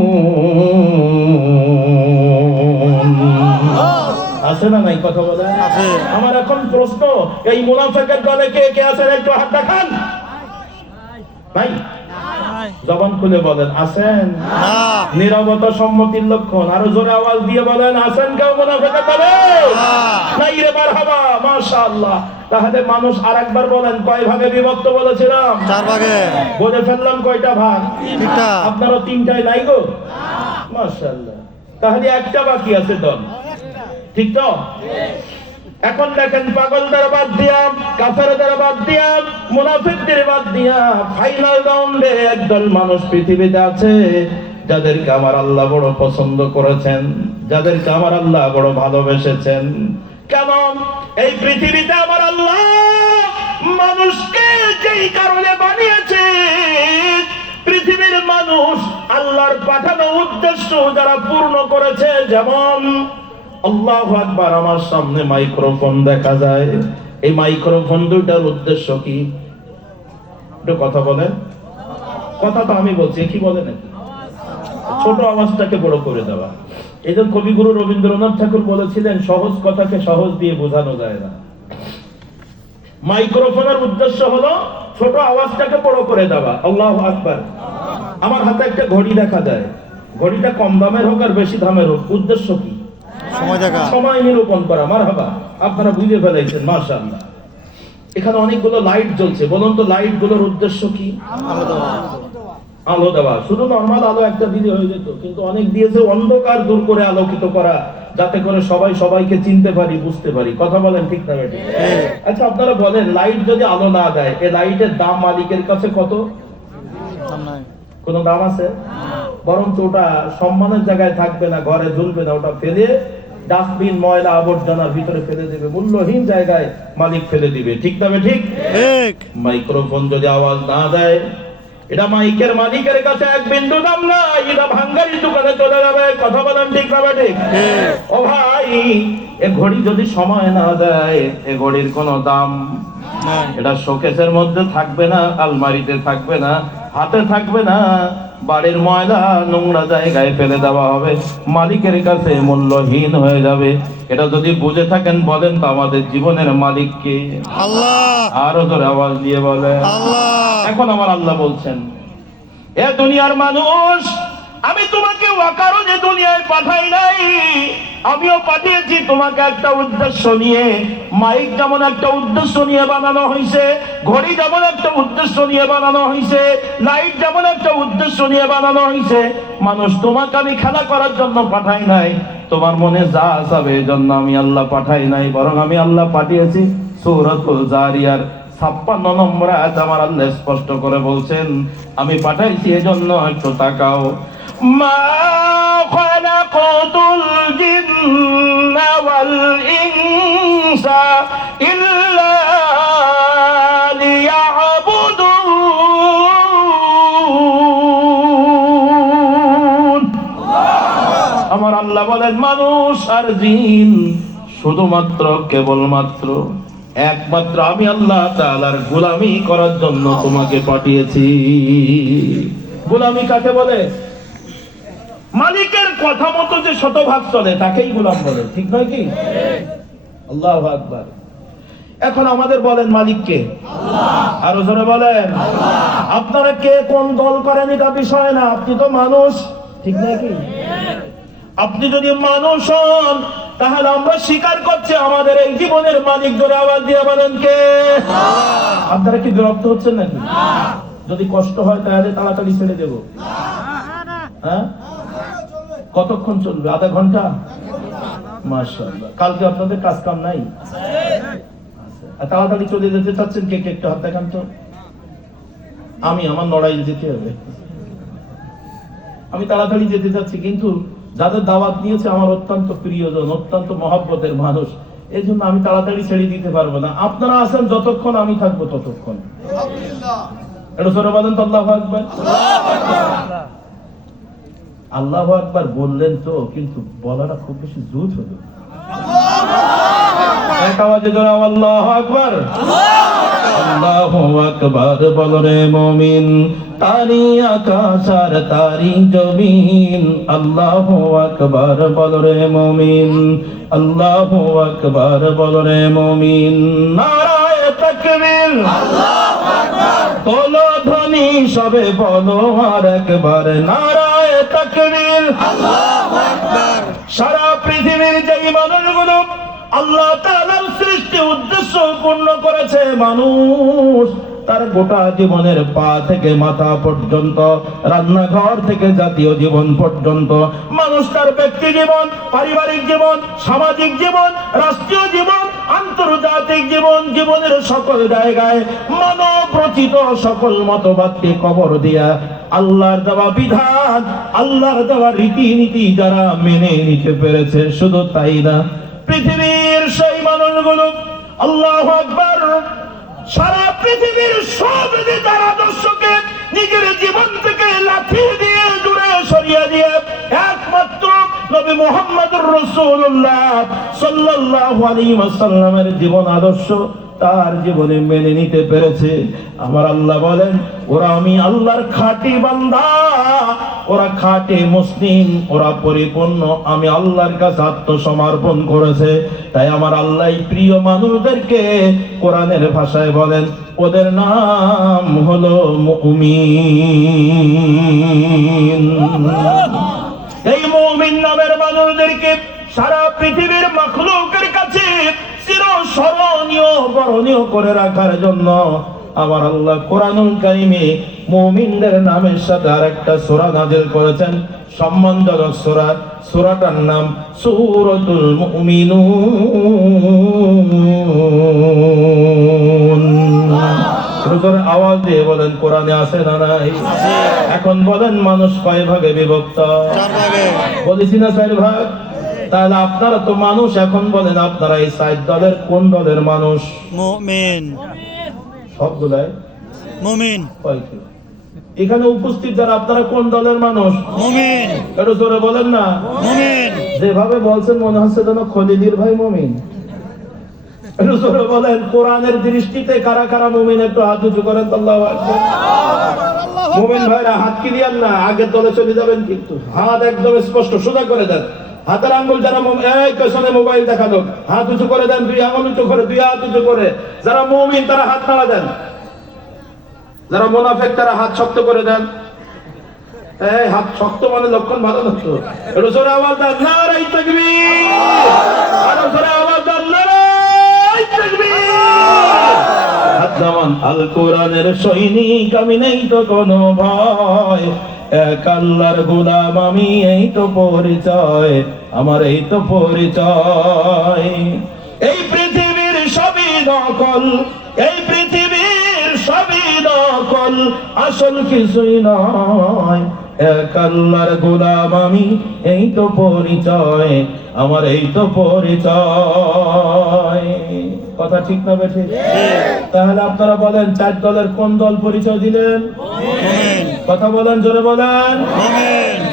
আছে না নাই কথা বলে? আমার এখন প্রশ্ন, এই মুনাফিকের দলে কে কে আছেন একটু হাত দেখান। ভাই জবান খুলে বলেন আছেন? নীরবতা সম্মতির লক্ষণ। আরো জোরে আওয়াজ দিয়ে বলেন আছেন কেউ মুনাফিকের দলে? নাই রে, মারহাবা, মাশাআল্লাহ। তাহলে মানুষ আরেকবার বলেন, কয় ভাগে বিভক্ত বলেছিলাম? 4 ভাগে। বলে ফেললাম কয়টা ভাগ? 3টা। আপনারা 3টায় নাই গো, মাশাআল্লাহ। তাহলে একটা বাকি আছে দল, ঠিক তো? এখন দেখেন, পাগলদের বাদ দিয়া, কাফেরদের বাদ দিয়া, মুনাফিকদের বাদ দিয়া ফাইনাল রাউন্ডে একদল মানুষ পৃথিবীতে আছে যাদেরকে আমার আল্লাহ বড় পছন্দ করেছেন, যাদেরকে আমার আল্লাহ বড় ভালোবেসেছেন। কেন? এই পৃথিবীতে আমার আল্লাহ মানুষকে যেই কারণে বানিয়েছে, পৃথিবীর মানুষ আল্লাহর পাঠানো উদ্দেশ্য যারা পূর্ণ করেছে। যেমন আল্লাহু আকবার, আমার সামনে মাইক্রোফোন দেখা যায়। এই মাইক্রোফোন দুইটার উদ্দেশ্য কি? একটু কথা বলেন। কথা তো আমি বলছি, কি বলে নাকি? ছোট আওয়াজটাকে বড় করে দেওয়া। এই জন্য কবিগুরু রবীন্দ্রনাথ ঠাকুর বলেছিলেন, সহজ কথাকে সহজ দিয়ে বোঝানো যায় না। মাইক্রোফোনের উদ্দেশ্য হলো ছোট আওয়াজটাকে বড় করে দেওয়া। আল্লাহু আকবার। আমার হাতে একটা ঘড়ি দেখা যায়, ঘড়িটা কম দামের হোক আর বেশি দামের হোক, উদ্দেশ্য কি? সময় নিরূপণ করা। মারহাবা, আপনারা বুঝে ফেলেছেন, মাশাআল্লাহ। এখানে অনেকগুলো লাইট জ্বলছে, বলুন তো লাইট গুলোর উদ্দেশ্য কি? আলো দেওয়া। শুধু নরমাল আলো একটা দিলে হয়ে যেত, কিন্তু অনেক দিয়েছে অন্ধকার দূর করে আলোকিত করা, যাতে করে সবাই সবাইকে চিনতে পারি, বুঝতে পারি। কথা বলেন, ঠিক না বেটি? আচ্ছা আপনারা বলেন, লাইট যদি আলো না দেয়, এই লাইটের দাম মালিকের কাছে কত? কোন দাম আছে? বরঞ্চ ওটা সম্মানের জায়গায় থাকবে না, ঘরে ঝুলবে না, ওটা ফেলে ডাস্টবিন, ময়লা আবর্জনার ভিতরে ফেলে দিবে, মূল্যহীন জায়গায় মালিক ফেলে দিবে। ঠিক না ঠিক? মাইক্রোফোন যদি আওয়াজ না দেয়, এটা মাইকের মালিকের কাছে এক বিন্দু দাম নাই, এটা ভাঙ্গারির দোকানে চলে যাবে। কথা বলেন, ঠিক না ঠিক? ও ভাই, এ ঘড়ি যদি সময় না দেয়, এ ঘড়ির কোনো দাম, এটা শোকেসের মধ্যে থাকবে না, আলমারিতে থাকবে না, হাতে থাকবে না, বাড়ির ময়লা নোংরা জায়গায় ফেলে দেওয়া হবে, মালিকের কাছে মূল্যহীন হয়ে যাবে। এটা যদি বুঝে থাকেন বলেন তো আমাদের জীবনের মালিক কে? আল্লাহ। আরো জোরে আওয়াজ দিয়ে বলেন আল্লাহ। এখন আমার আল্লাহ বলছেন, এ দুনিয়ার মানুষ, আমি তোমাকে অকারণে দুনিয়ায় পাঠাই নাই, আমিও পাঠিয়েছি তোমাকে একটা উদ্দেশ্য নিয়ে। মাইক যেমন একটা উদ্দেশ্য নিয়ে বানানো হয়েছে, ঘড়ি যেমন একটা উদ্দেশ্য নিয়ে বানানো হয়েছে, লাইট যেমন একটা উদ্দেশ্য নিয়ে বানানো হয়েছে। মানুষ, তোমাকে আমি খেলা করার জন্য পাঠাই নাই, তোমার মনে যা আসাবে এই জন্য আমি আল্লাহ পাঠাই নাই, বরং আমি আল্লাহ পাঠিয়েছি। সূরাতুল জারিয়ার 56 নম্বর আয়াত আমার আল্লাহ স্পষ্ট করে বলছেন, আমি পাঠাইছি এজন্য। একটু তাকাও, মা খালাকাতুল জিন্না ওয়াল ইনসা ইল্লা লিয়াবুদুন। আমার আল্লাহ বলেন, মানুষ আর জিন শুধুমাত্র, কেবলমাত্র, একমাত্র আমি আল্লাহ তাআলার গোলামি করার জন্য তোমাকে পাঠিয়েছি। গোলামি কাকে বলে? মালিকের কথা মতো যে শতভাগ চলে তাকেই গোলাম বলে, ঠিক নয় কি? আল্লাহু আকবার। এখন আমাদের বলেন, মালিক কে? আল্লাহ। আরো জোরে বলেন আল্লাহ। আপনারা কে কোন দল করেন এটা বিষয় না, আপনি তো মানুষ, ঠিক নয় কি? আপনি যদি মানুষ হন, তাহলে আমরা স্বীকার করছি আমাদের এই জীবনের মালিক। জোরে আওয়াজ দিয়ে বলেন কে? আপনারা কি বিরক্ত হচ্ছেন নাকি? যদি কষ্ট হয় তাহলে তাড়াতাড়ি ছেড়ে দেব। হ্যাঁ, কতক্ষণ চলবে? আধা ঘন্টা? মাশাআল্লাহ। কালকে আপনাদের কাজ কাম নাই? তাড়াতাড়ি চলে যেতে চাচ্ছেন কে কে? একটু হাত দেখান তো। আমার লড়াই যেতে হবে, আমি তাড়াতাড়ি যেতে চাচ্ছি, কিন্তু যাদের দাওয়াত নিয়েছে আমার অত্যন্ত প্রিয়জন, অত্যন্ত মহব্বতের মানুষ, এই জন্য আমি তাড়াতাড়ি ছেড়ে দিতে পারবো না। আপনারা আছেন যতক্ষণ, আমি থাকবো ততক্ষণ। এটা সরে বলেন তো আল্লাহু আকবার। আল্লাহু আকবার বললেন তো, কিন্তু বলাটা খুব বেশি জোর হলো। এক আওয়াজে জোরে আল্লাহু আকবার। আল্লাহু আকবার বলো রে মুমিন, তারি আকাশ আর তারি জমিন। আল্লাহু আকবার বলো রে মুমিন, আল্লাহু আকবার বলো রে মুমিন। নারায়ে তাকবীর, আল্লাহু আকবার। তোলো ধ্বনি সবে বলো আর একবার, নারায়ে তাকবীর, আল্লাহু আকবার। সারা পৃথিবীর যেই মানুষগুলো আল্লাহ তাআলার সৃষ্টি উদ্দেশ্য পূর্ণ করেছে, মানুষ তার গোটা জীবনের পা থেকে মাথা পর্যন্ত, রান্নাঘর থেকে জাতীয় জীবন পর্যন্ত, মানুষ তার ব্যক্তি জীবন, পারিবারিক জীবন, সামাজিক জীবন, রাষ্ট্রীয় জীবন, আন্তর্জাতিক জীবন, জীবনের সকল জায়গায় মানব রচিত সকল মতবাদকে কবর দিয়া আল্লাহর দেওয়া বিধান, আল্লাহর দেওয়া রীতিনীতি যারা মেনে নিতে পেরেছে, শুধু তাই না, পৃথিবীর সেই মানুষগুলো আল্লাহু আকবার সারা পৃথিবীর সব নেতার আদর্শকে নিজের জীবন থেকে লাথি দিয়ে দূরে সরিয়ে দিয়ে একমাত্র নবী মুহাম্মদুর রাসূলুল্লাহ সাল্লাল্লাহু আলাইহি ওয়াসাল্লামের জীবন আদর্শ তার জীবনে মেনে নিতে পেরেছে। আমার আল্লাহ বলেন, ওরা আমি আল্লাহর খাঁটি বান্দা, ওরা খাঁটি মুসলিম, ওরা পরিপূর্ণ আমি আল্লাহর কাছে আত্মসমর্পণ করেছে। তাই আমার আল্লাহ প্রিয় মানুষদেরকে কোরআনের ভাষায় বলেন, ওদের নাম হলো মুমিন। এই মুমিন নামের মানুষদেরকে সারা পৃথিবীর মাখলুকের কাছে চিরস্মরণীয় বরণীয় করে রাখার জন্য আমার আল্লাহ কোরআনুল কারীমে মুমিনদের নামের সাথে আরেকটা সূরা নাযিল করেছেন, সম্মানজনক সূরা। সূরাটার নাম সূরাতুল মুমিনুন। রুকুর আওয়াজ দিয়ে বলেন, কোরআনে আছে না নাই? এখন বলেন, মানুষ কয় ভাগে বিভক্ত? 4 ভাগে। বলেছি না 4 ভাগ? তাহলে আপনারা তো মানুষ, এখন বলেন আপনারা এই 4 দলের কোন দলের মানুষ? মুমিন। সবগুলাই মুমিন। এখানে উপস্থিত যারা, আপনারা কোন দলের মানুষ? মুমিন। একটু জোরে বলেন না। মুমিন। যেভাবে বলছেন মনে হচ্ছে যেন খলিলির ভাই মুমিন। একটু জোরে বলেন, কোরআনের দৃষ্টিতে কারা কারা মুমিন? একটু হাত উঁচু করেন। আল্লাহু আকবার। মুমিন ভাইরা হাত কি দিয়েন না, আগের দলে চলে যাবেন, কিন্তু হাত একদম স্পষ্ট সোজা করে দেন। হাতের আঙ্গুল যারা এই পেছনে মোবাইল দেখানো, হাত উঁচু করে দেন, 2 আঙ্গুল উঁচু করে, 2 হাত উঁচু করে। যারা মুমিন তারা হাত নাড়া দেন, যারা মুনাফিক তারা হাত শক্ত করে দেন। এই হাত শক্ত মানে লক্ষণ ভালো না তো। একটু জোরে আওয়াজ দেন, নারায়ে তাকবীর। আরো জোরে আওয়াজ দেন, নারায়ে তাকবীর। হাত নামান। আল কোরআনের সৈনিক আমি, নেই তো কোনো ভয়, এক আল্লাহর গোলাম আমি, এই তো পরিচয় আমার, এই তো পরিচয়। এই পৃথিবীর সবই নকল, এই পৃথিবীর সবই নকল, আসল কিছুই নয়, এক আল্লাহর গোলাম আমি, এই তো পরিচয় আমার, এই তো পরিচয়। কথা ঠিক না বেঠে? তাহলে আপনারা বলেন, 4 দলের কোন দল পরিচয় দিলেন? কথা বলেন, জোরে বলেন।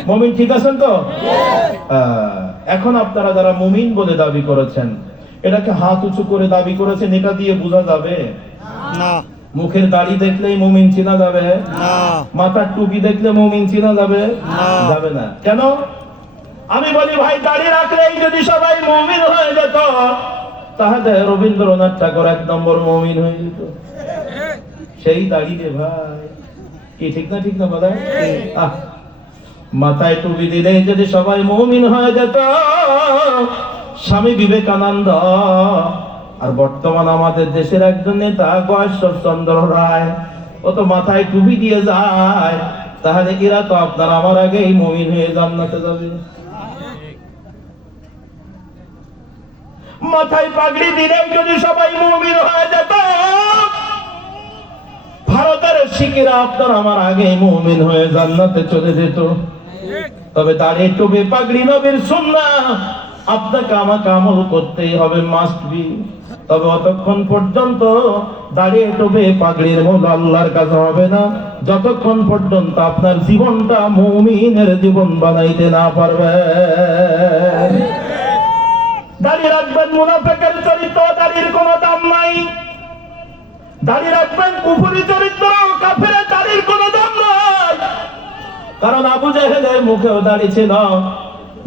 মুমিন ঠিক আছেন তো? এখন আপনারা যারা মুমিন বলে দাবি করেছেন, এটাকে হাত উঁচু করে দাবি করেছেন, এটা দিয়ে বোঝা যাবে না। মুখের দাড়ি দেখলেই মুমিন চেনা যাবে না। মাথার টুপি দেখলে মুমিন চেনা যাবে যাবে না। কেন? আমি বলি ভাই, দাড়ি রাখলেই যদি সবাই মুমিন হয়ে যেত, তাহলে রবীন্দ্রনাথ ঠাকুর 1 নম্বর মুমিন হয়ে যেত। সেই দাড়ি রে ভাই, কি ঠিক না? ঠিক না বলেন? মাথায় টুপি দিলে যদি সবাই মুমিন হয়ে যেত, স্বামী বিবেকানন্দ আর বর্তমান আমাদের দেশের একজন নেতা ঈশ্বরচন্দ্র রায়, ও তো মাথায় টুপি দিয়ে যায়, তাহলে এরা তো আপনার আমার আগেই মুমিন হয়ে জান্নাতে যাবে। মাথায় পাগড়ি দিলেও যদি সবাই মুমিন হয়ে যেত, ভারতের শিখেরা আপনার আমার আগে মুমিন হয়ে জান্নাতে চলে যেত। তবে দাড়ি টুপি পাগড়ি নবীর সুন্নাহ, আপনাকে আমাকে আমল করতেই হবে, মাস্ট বি। তবে অতক্ষণ পর্যন্ত দাঁড়িয়ে টুপে পাগড়ির মূল আল্লাহর কাছে হবে না, যতক্ষণ পর্যন্ত আপনার জীবনটা মুমিনের জীবন বানাইতে না পারবেন। দাঁড়িয়ে রাখবেন মুনাফিকের চরিত্র, দাড়ির কোনো দাম নাই। দাঁড়িয়ে রাখবেন কুফরি চরিত্র, কাফেরের দাড়ির কোনো দাম নাই। কারণ আবু জেহেলের মুখেও দাড়ি ছিল,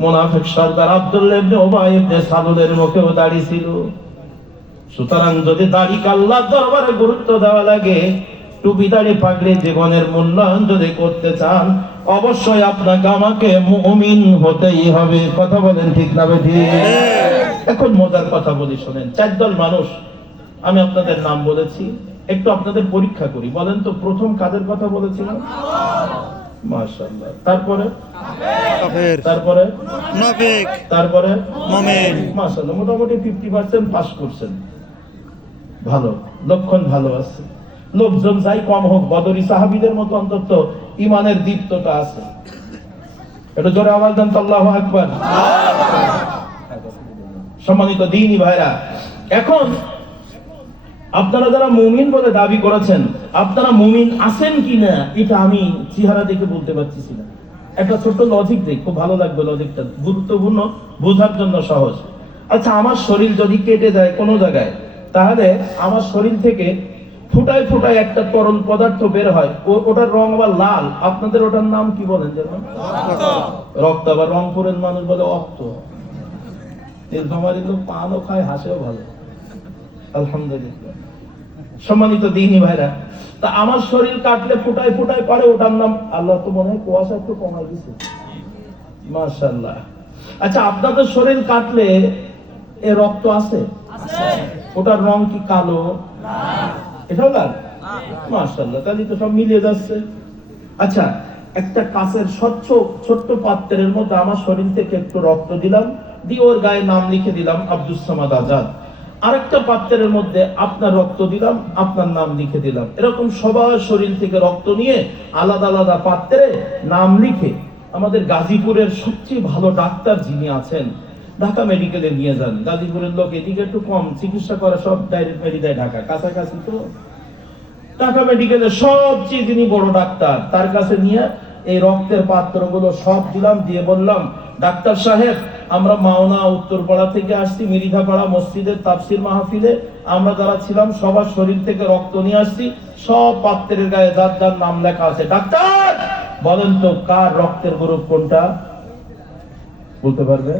মুনাফিক সর্দার আব্দুল্লাহ ইবনে উবাই ইবনে সালুলের মুখেও দাড়ি ছিল। সুতরাং যদি দাড়িকে আল্লাহর দরবারে গুরুত্ব দেওয়া লাগে, টুপি দাড়ি পাগড়ি জীবনের মূল্যায়ন যদি করতে চান, অবশ্যই আপনাকে আমাকে মুমিন হতেই হবে। কথা বলেন ঠিক না বেঠিক? এখন মজার কথা বলি শোনেন। 4 দল মানুষ, আমি আপনাদের নাম বলেছি, একটু আপনাদের পরীক্ষা করি। বলেন তো প্রথম কাদের কথা বলেছিলাম? মাশাআল্লাহ। তারপরে কাফের, তারপরে মুনাফিক, তারপরে মুমিন। মাশাআল্লাহ, মোটামুটি 50% পাস করছেন। ভালো, লক্ষণ ভালো আছে। লোকজন যাই কম হোক, বদরি সাহাবীদের মতো অন্তত ইমানের দীপ্তটা আছে। এটা জোরে আওয়াজ দেন তো, আল্লাহু আকবার। সম্মানিত দ্বীনি ভাইরা, এখন আপনারা যারা মুমিন বলে দাবি করেছেন, আপনারা মুমিন আছেন কিনা এটা আমি চেহারা দেখে বলতে পারছি না। একটা ছোট্ট লজিক দেখ, খুব ভালো লাগবে লজিকটা, গুরুত্বপূর্ণ, বোঝার জন্য সহজ। আচ্ছা, আমার শরীর যদি কেটে যায় কোনো জায়গায়, তাহলে আমার শরীর থেকে ফুটায় ফুটায় একটা তরল পদার্থ বের হয়, ওটার রং আবার লাল। আপনাদের ওটার নাম কি বলেন যেন? রক্ত। আবার রংপুরের মানুষ বলে অক্ত। নীলফামারীর লোক পানও খায়, হাসেও ভালো, আলহামদুলিল্লাহ। সম্মানিত দ্বীনি ভাইরা, তা আমার শরীর কাটলে ফুটায় ফুটায় পারে, ওটার নাম, আল্লাহ তো মনে হয় কুয়াশা একটু কমাই দিছে, মাশাআল্লাহ। আচ্ছা, আপনাদের শরীর কাটলে এ রক্ত আছে? ওটার রং কি কালো? এটাও লাল? মাশাআল্লাহ, তাহলে তো সব মিলিয়ে যাচ্ছে। আচ্ছা, একটা কাঁচের স্বচ্ছ ছোট্ট পাত্রের মধ্যে আমার শরীর থেকে একটু রক্ত দিলাম, দিয়ে ওর গায়ে নাম লিখে দিলাম আব্দুস সামাদ আজাদ। আরেকটা পাত্রের মধ্যে আপনার রক্ত দিলাম, আপনার নাম লিখে দিলাম। এরকম সবার শরীর থেকে রক্ত নিয়ে আলাদা আলাদা পাত্রে নাম লিখে আমাদের গাজীপুরের সবচেয়ে ভালো ডাক্তার যিনি আছেন, ঢাকা মেডিকেলে নিয়ে যান। গাজীপুরের লোক এদিকে একটু কম চিকিৎসা করে, সব ডাইরেক্ট মেডিকেল ঢাকা কাছাকাছি, তো ঢাকা মেডিকেলের সবচেয়ে যিনি বড় ডাক্তার, তার কাছে নিয়ে এই রক্তের পাত্রগুলো সব দিলাম, দিয়ে বললাম, ডাক্তার সাহেব, আমরা মাওনা উত্তরপাড়া থেকে আসছি, মিরিধাপাড়া মসজিদের তাফসির মাহফিলে আমরা যারা ছিলাম সবার শরীর থেকে রক্ত নিয়ে আসছি, সব পাত্রের গায়ে যার যার নাম লেখা আছে। ডাক্তার বলেন তো কার রক্তের গ্রুপ কোনটা? বলতে পারবে?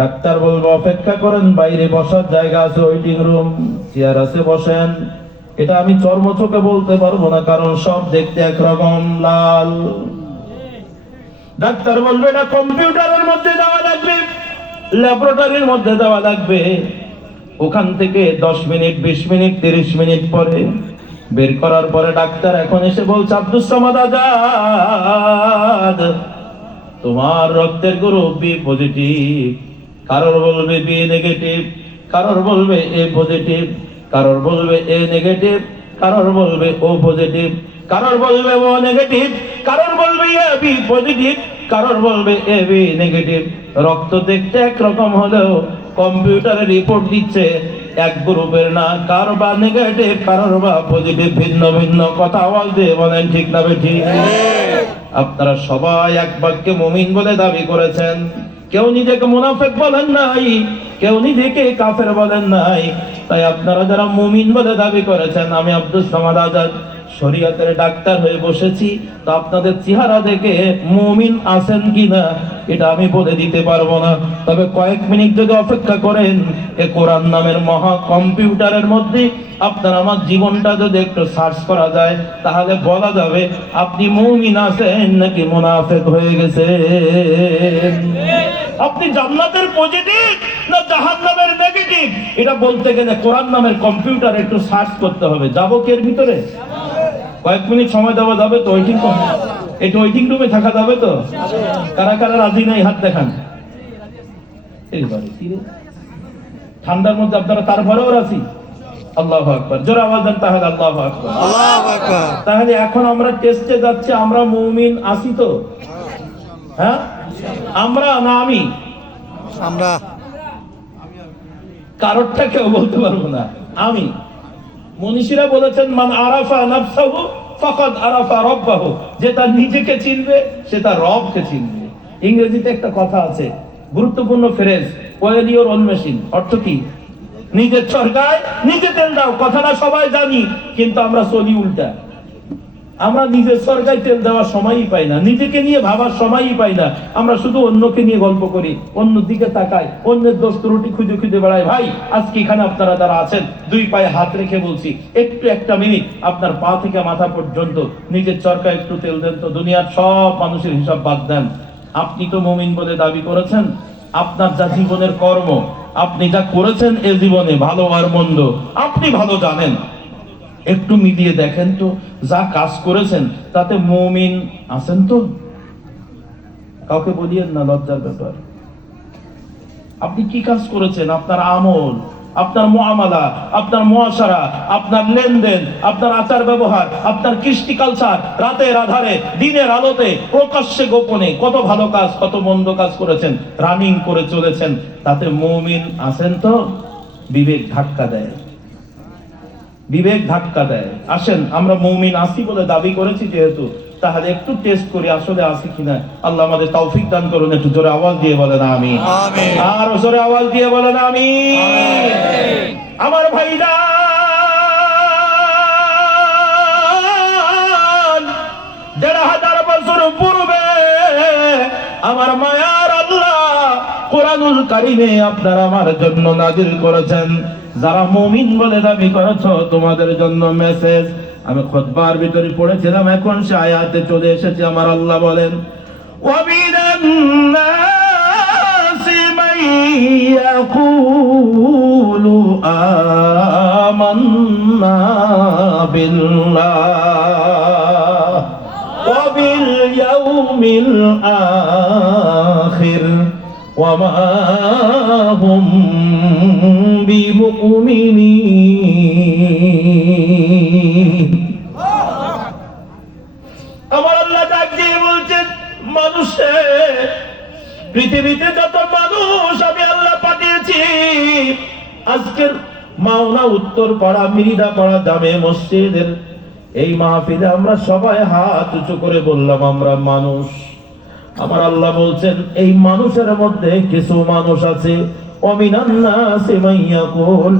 ডাক্তার বলবো অপেক্ষা করেন, বাইরে বসার জায়গা আছে, ওয়েটিং রুম, চেয়ার আছে, বসেন। এটা আমি চর্মচোখে বলতে পারবো না, কারণ সব দেখতে একরকম লাল। ডাক্তার বলবে এটা কম্পিউটারের মধ্যে দেওয়া লাগবে, ল্যাবরেটরির মধ্যে দেওয়া লাগবে। ওখান থেকে 10 মিনিট 20 মিনিট 30 মিনিট পরে বের করার পরে ডাক্তার এখন এসে বলছে, আব্দুস সামাদ আজাদ, তোমার রক্তের গ্রুপ বি পজিটিভ। কারোর বলবে বি নেগেটিভ, কারোর বলবে এ পজিটিভ, কারোর বলবে এ নেগেটিভ, কারোর বলবে ও পজিটিভ, কারোর বলবে ও নেগেটিভ, কারোর বলবে এ বি পজিটিভ, কারোর বলবে এ বি নেগেটিভ। রক্ত দেখতে একরকম হলেও কম্পিউটারে রিপোর্ট দিচ্ছে এক গ্রুপের না, কারোর বা নেগেটিভ, কারোর বা পজিটিভ, ভিন্ন ভিন্ন। কথা আওয়াজ দিয়ে বলেন ঠিক না বেঠিক? আপনারা সবাই এক বাক্যে মুমিন বলে দাবি করেছেন, কেউ নিজেকে মুনাফিক বলেন নাই, কেউ নিজেকে কাফের বলেন নাই। তাই আপনারা যারা মুমিন বলে দাবি করেছেন, আমি আব্দুস সামাদ আজাদ শরীয়তের ডাক্তার হয়ে বসেছি, তো আপনাদের চেহারা দেখে মুমিন আছেন কিনা এটা আমি বলে দিতে পারবো না। তবে কয়েক মিনিট যদি অপেক্ষা করেন, এ কোরআন নামের মহা কম্পিউটারের মধ্যে আপনার আমার জীবনটা যদি একটু সার্চ করা যায়, তাহলে বলা যাবে আপনি মুমিন আছেন নাকি মুনাফিক হয়ে গেছেন। আপনি জান্নাতের পজিটিভ না জাহান্নামের নেগেটিভ, এটা বলতে গেলে কোরআন নামের কম্পিউটার একটু সার্চ করতে হবে। যাবো কি এর ভিতরে? কয়েক মিনিট সময় দেওয়া যাবে তো? একটু ওয়েটিং রুমে থাকা যাবে তো? কারা কারা রাজি নাই হাত দেখান। ঠান্ডার মধ্যে আপনারা তারপরেও রাজি? আল্লাহু আকবার, জোরে আওয়াজ দেন তাহলে আল্লাহু আকবার। আল্লাহু আকবার। তাহলে এখন আমরা টেস্টে যাচ্ছি, আমরা মুমিন আছি তো? হ্যাঁ, আমরা না আমি? আমরা। কারোরটা কেউ বলতে পারবো না, আমি। মনীষীরা বলেছেন, মান আরাফা নাফসাহু ফাকাদ আরাফা রাব্বাহু, যে তার নিজেকে চিনবে সে তার রবকে চিনবে। ইংরেজিতে একটা কথা আছে, গুরুত্বপূর্ণ phrase, oil your own machine. অর্থ কি? নিজের চরকায় নিজে তেল দাও। কথাটা সবাই জানি, কিন্তু আমরা চলি উল্টা। আমরা নিজের সরকায় তেল দেওয়ার সময়ই পাই না, নিজেকে নিয়ে ভাবার সময়ই পাই না। আমরা শুধু অন্যকে নিয়ে গল্প করি, অন্য দিকে তাকাই, অন্যের দোষ ত্রুটি খুঁজে খুঁজে বেড়াই। ভাই, আজকে এখানে আপনারা যারা আছেন, দুই পায়ে হাত রেখে বলছি, একটু একটা মিনিট আপনার পা থেকে মাথা পর্যন্ত নিজের চরকায় একটু তেল দেন তো। দুনিয়ার সব মানুষের হিসাব বাদ দেন। আপনি তো মুমিন বলে দাবি করেছেন, আপনার যা জীবনের কর্ম, আপনি যা করেছেন এ জীবনে, ভালো আর মন্দ আপনি ভালো জানেন। একটু মিলিয়ে দেখেন তো, যা কাজ করেছেন তাতে মুমিন আছেন তো? কাউকে বলিয়েন না, লজ্জার ব্যাপার। আপনি কি কাজ করেছেন? আপনার আমল, আপনার মুআমালা, আপনার মুআশারা, আপনার লেনদেন, আপনার আচার ব্যবহার, আপনার কৃষ্টি কালচার, রাতের আধারে দিনের আলোতে প্রকাশ্যে গোপনে কত ভালো কাজ কত মন্দ কাজ করেছেন, রানিং করে চলেছেন, তাতে মুমিন আছেন তো? বিবেক ধাক্কা দেয়, বিবেক ধাক্কা দেয়। আসেন, আমরা মুমিন আছি বলে দাবি করেছি যেহেতু, তাহলে একটু টেস্ট করি আসলে আছি কিনা। আল্লাহ আমাদের তৌফিক দান করুন। একটু জোরে আওয়াজ দিয়ে বলেন আমিন। আমিন। আর জোরে আওয়াজ দিয়ে বলেন আমিন। আমার ভাইরা, দেড় হাজার বছর পূর্বে আমার মায়ার আল্লাহ কোরআনুল কারীমে আপনার আমার জন্য নাজিল করেছেন। যারা মুমিন বলে দাবি করেছো, তোমাদের জন্য মেসেজ। আমি খুতবার ভিতরে পড়েছিলাম, এখন সে আয়াতে চলে এসেছে। আমার আল্লাহ বলেন, ওয়ামিনান নাসি মান ইয়াকুলু আমান্না বিল্লাহ ওয়া বিল ইয়াউমিল আখির ওয়া মা হুম বিমুমিনিন। আমার আল্লাহ ডাক দিয়ে বলছেন, মানুষের পৃথিবীতে যত মানুষ আমি আল্লাহ পাঠিয়েছি, আজকের মাওনা উত্তর পাড়া মিরিদা পাড়া জামে মসজিদের এই মাহফিলে আমরা সবাই হাত উঁচু করে বললাম আমরা মানুষ। আমার আল্লাহ বলছেন, এই মানুষের মধ্যে কিছু মানুষ আছে, ওয়ামিনান নাসি মান ইয়াকুল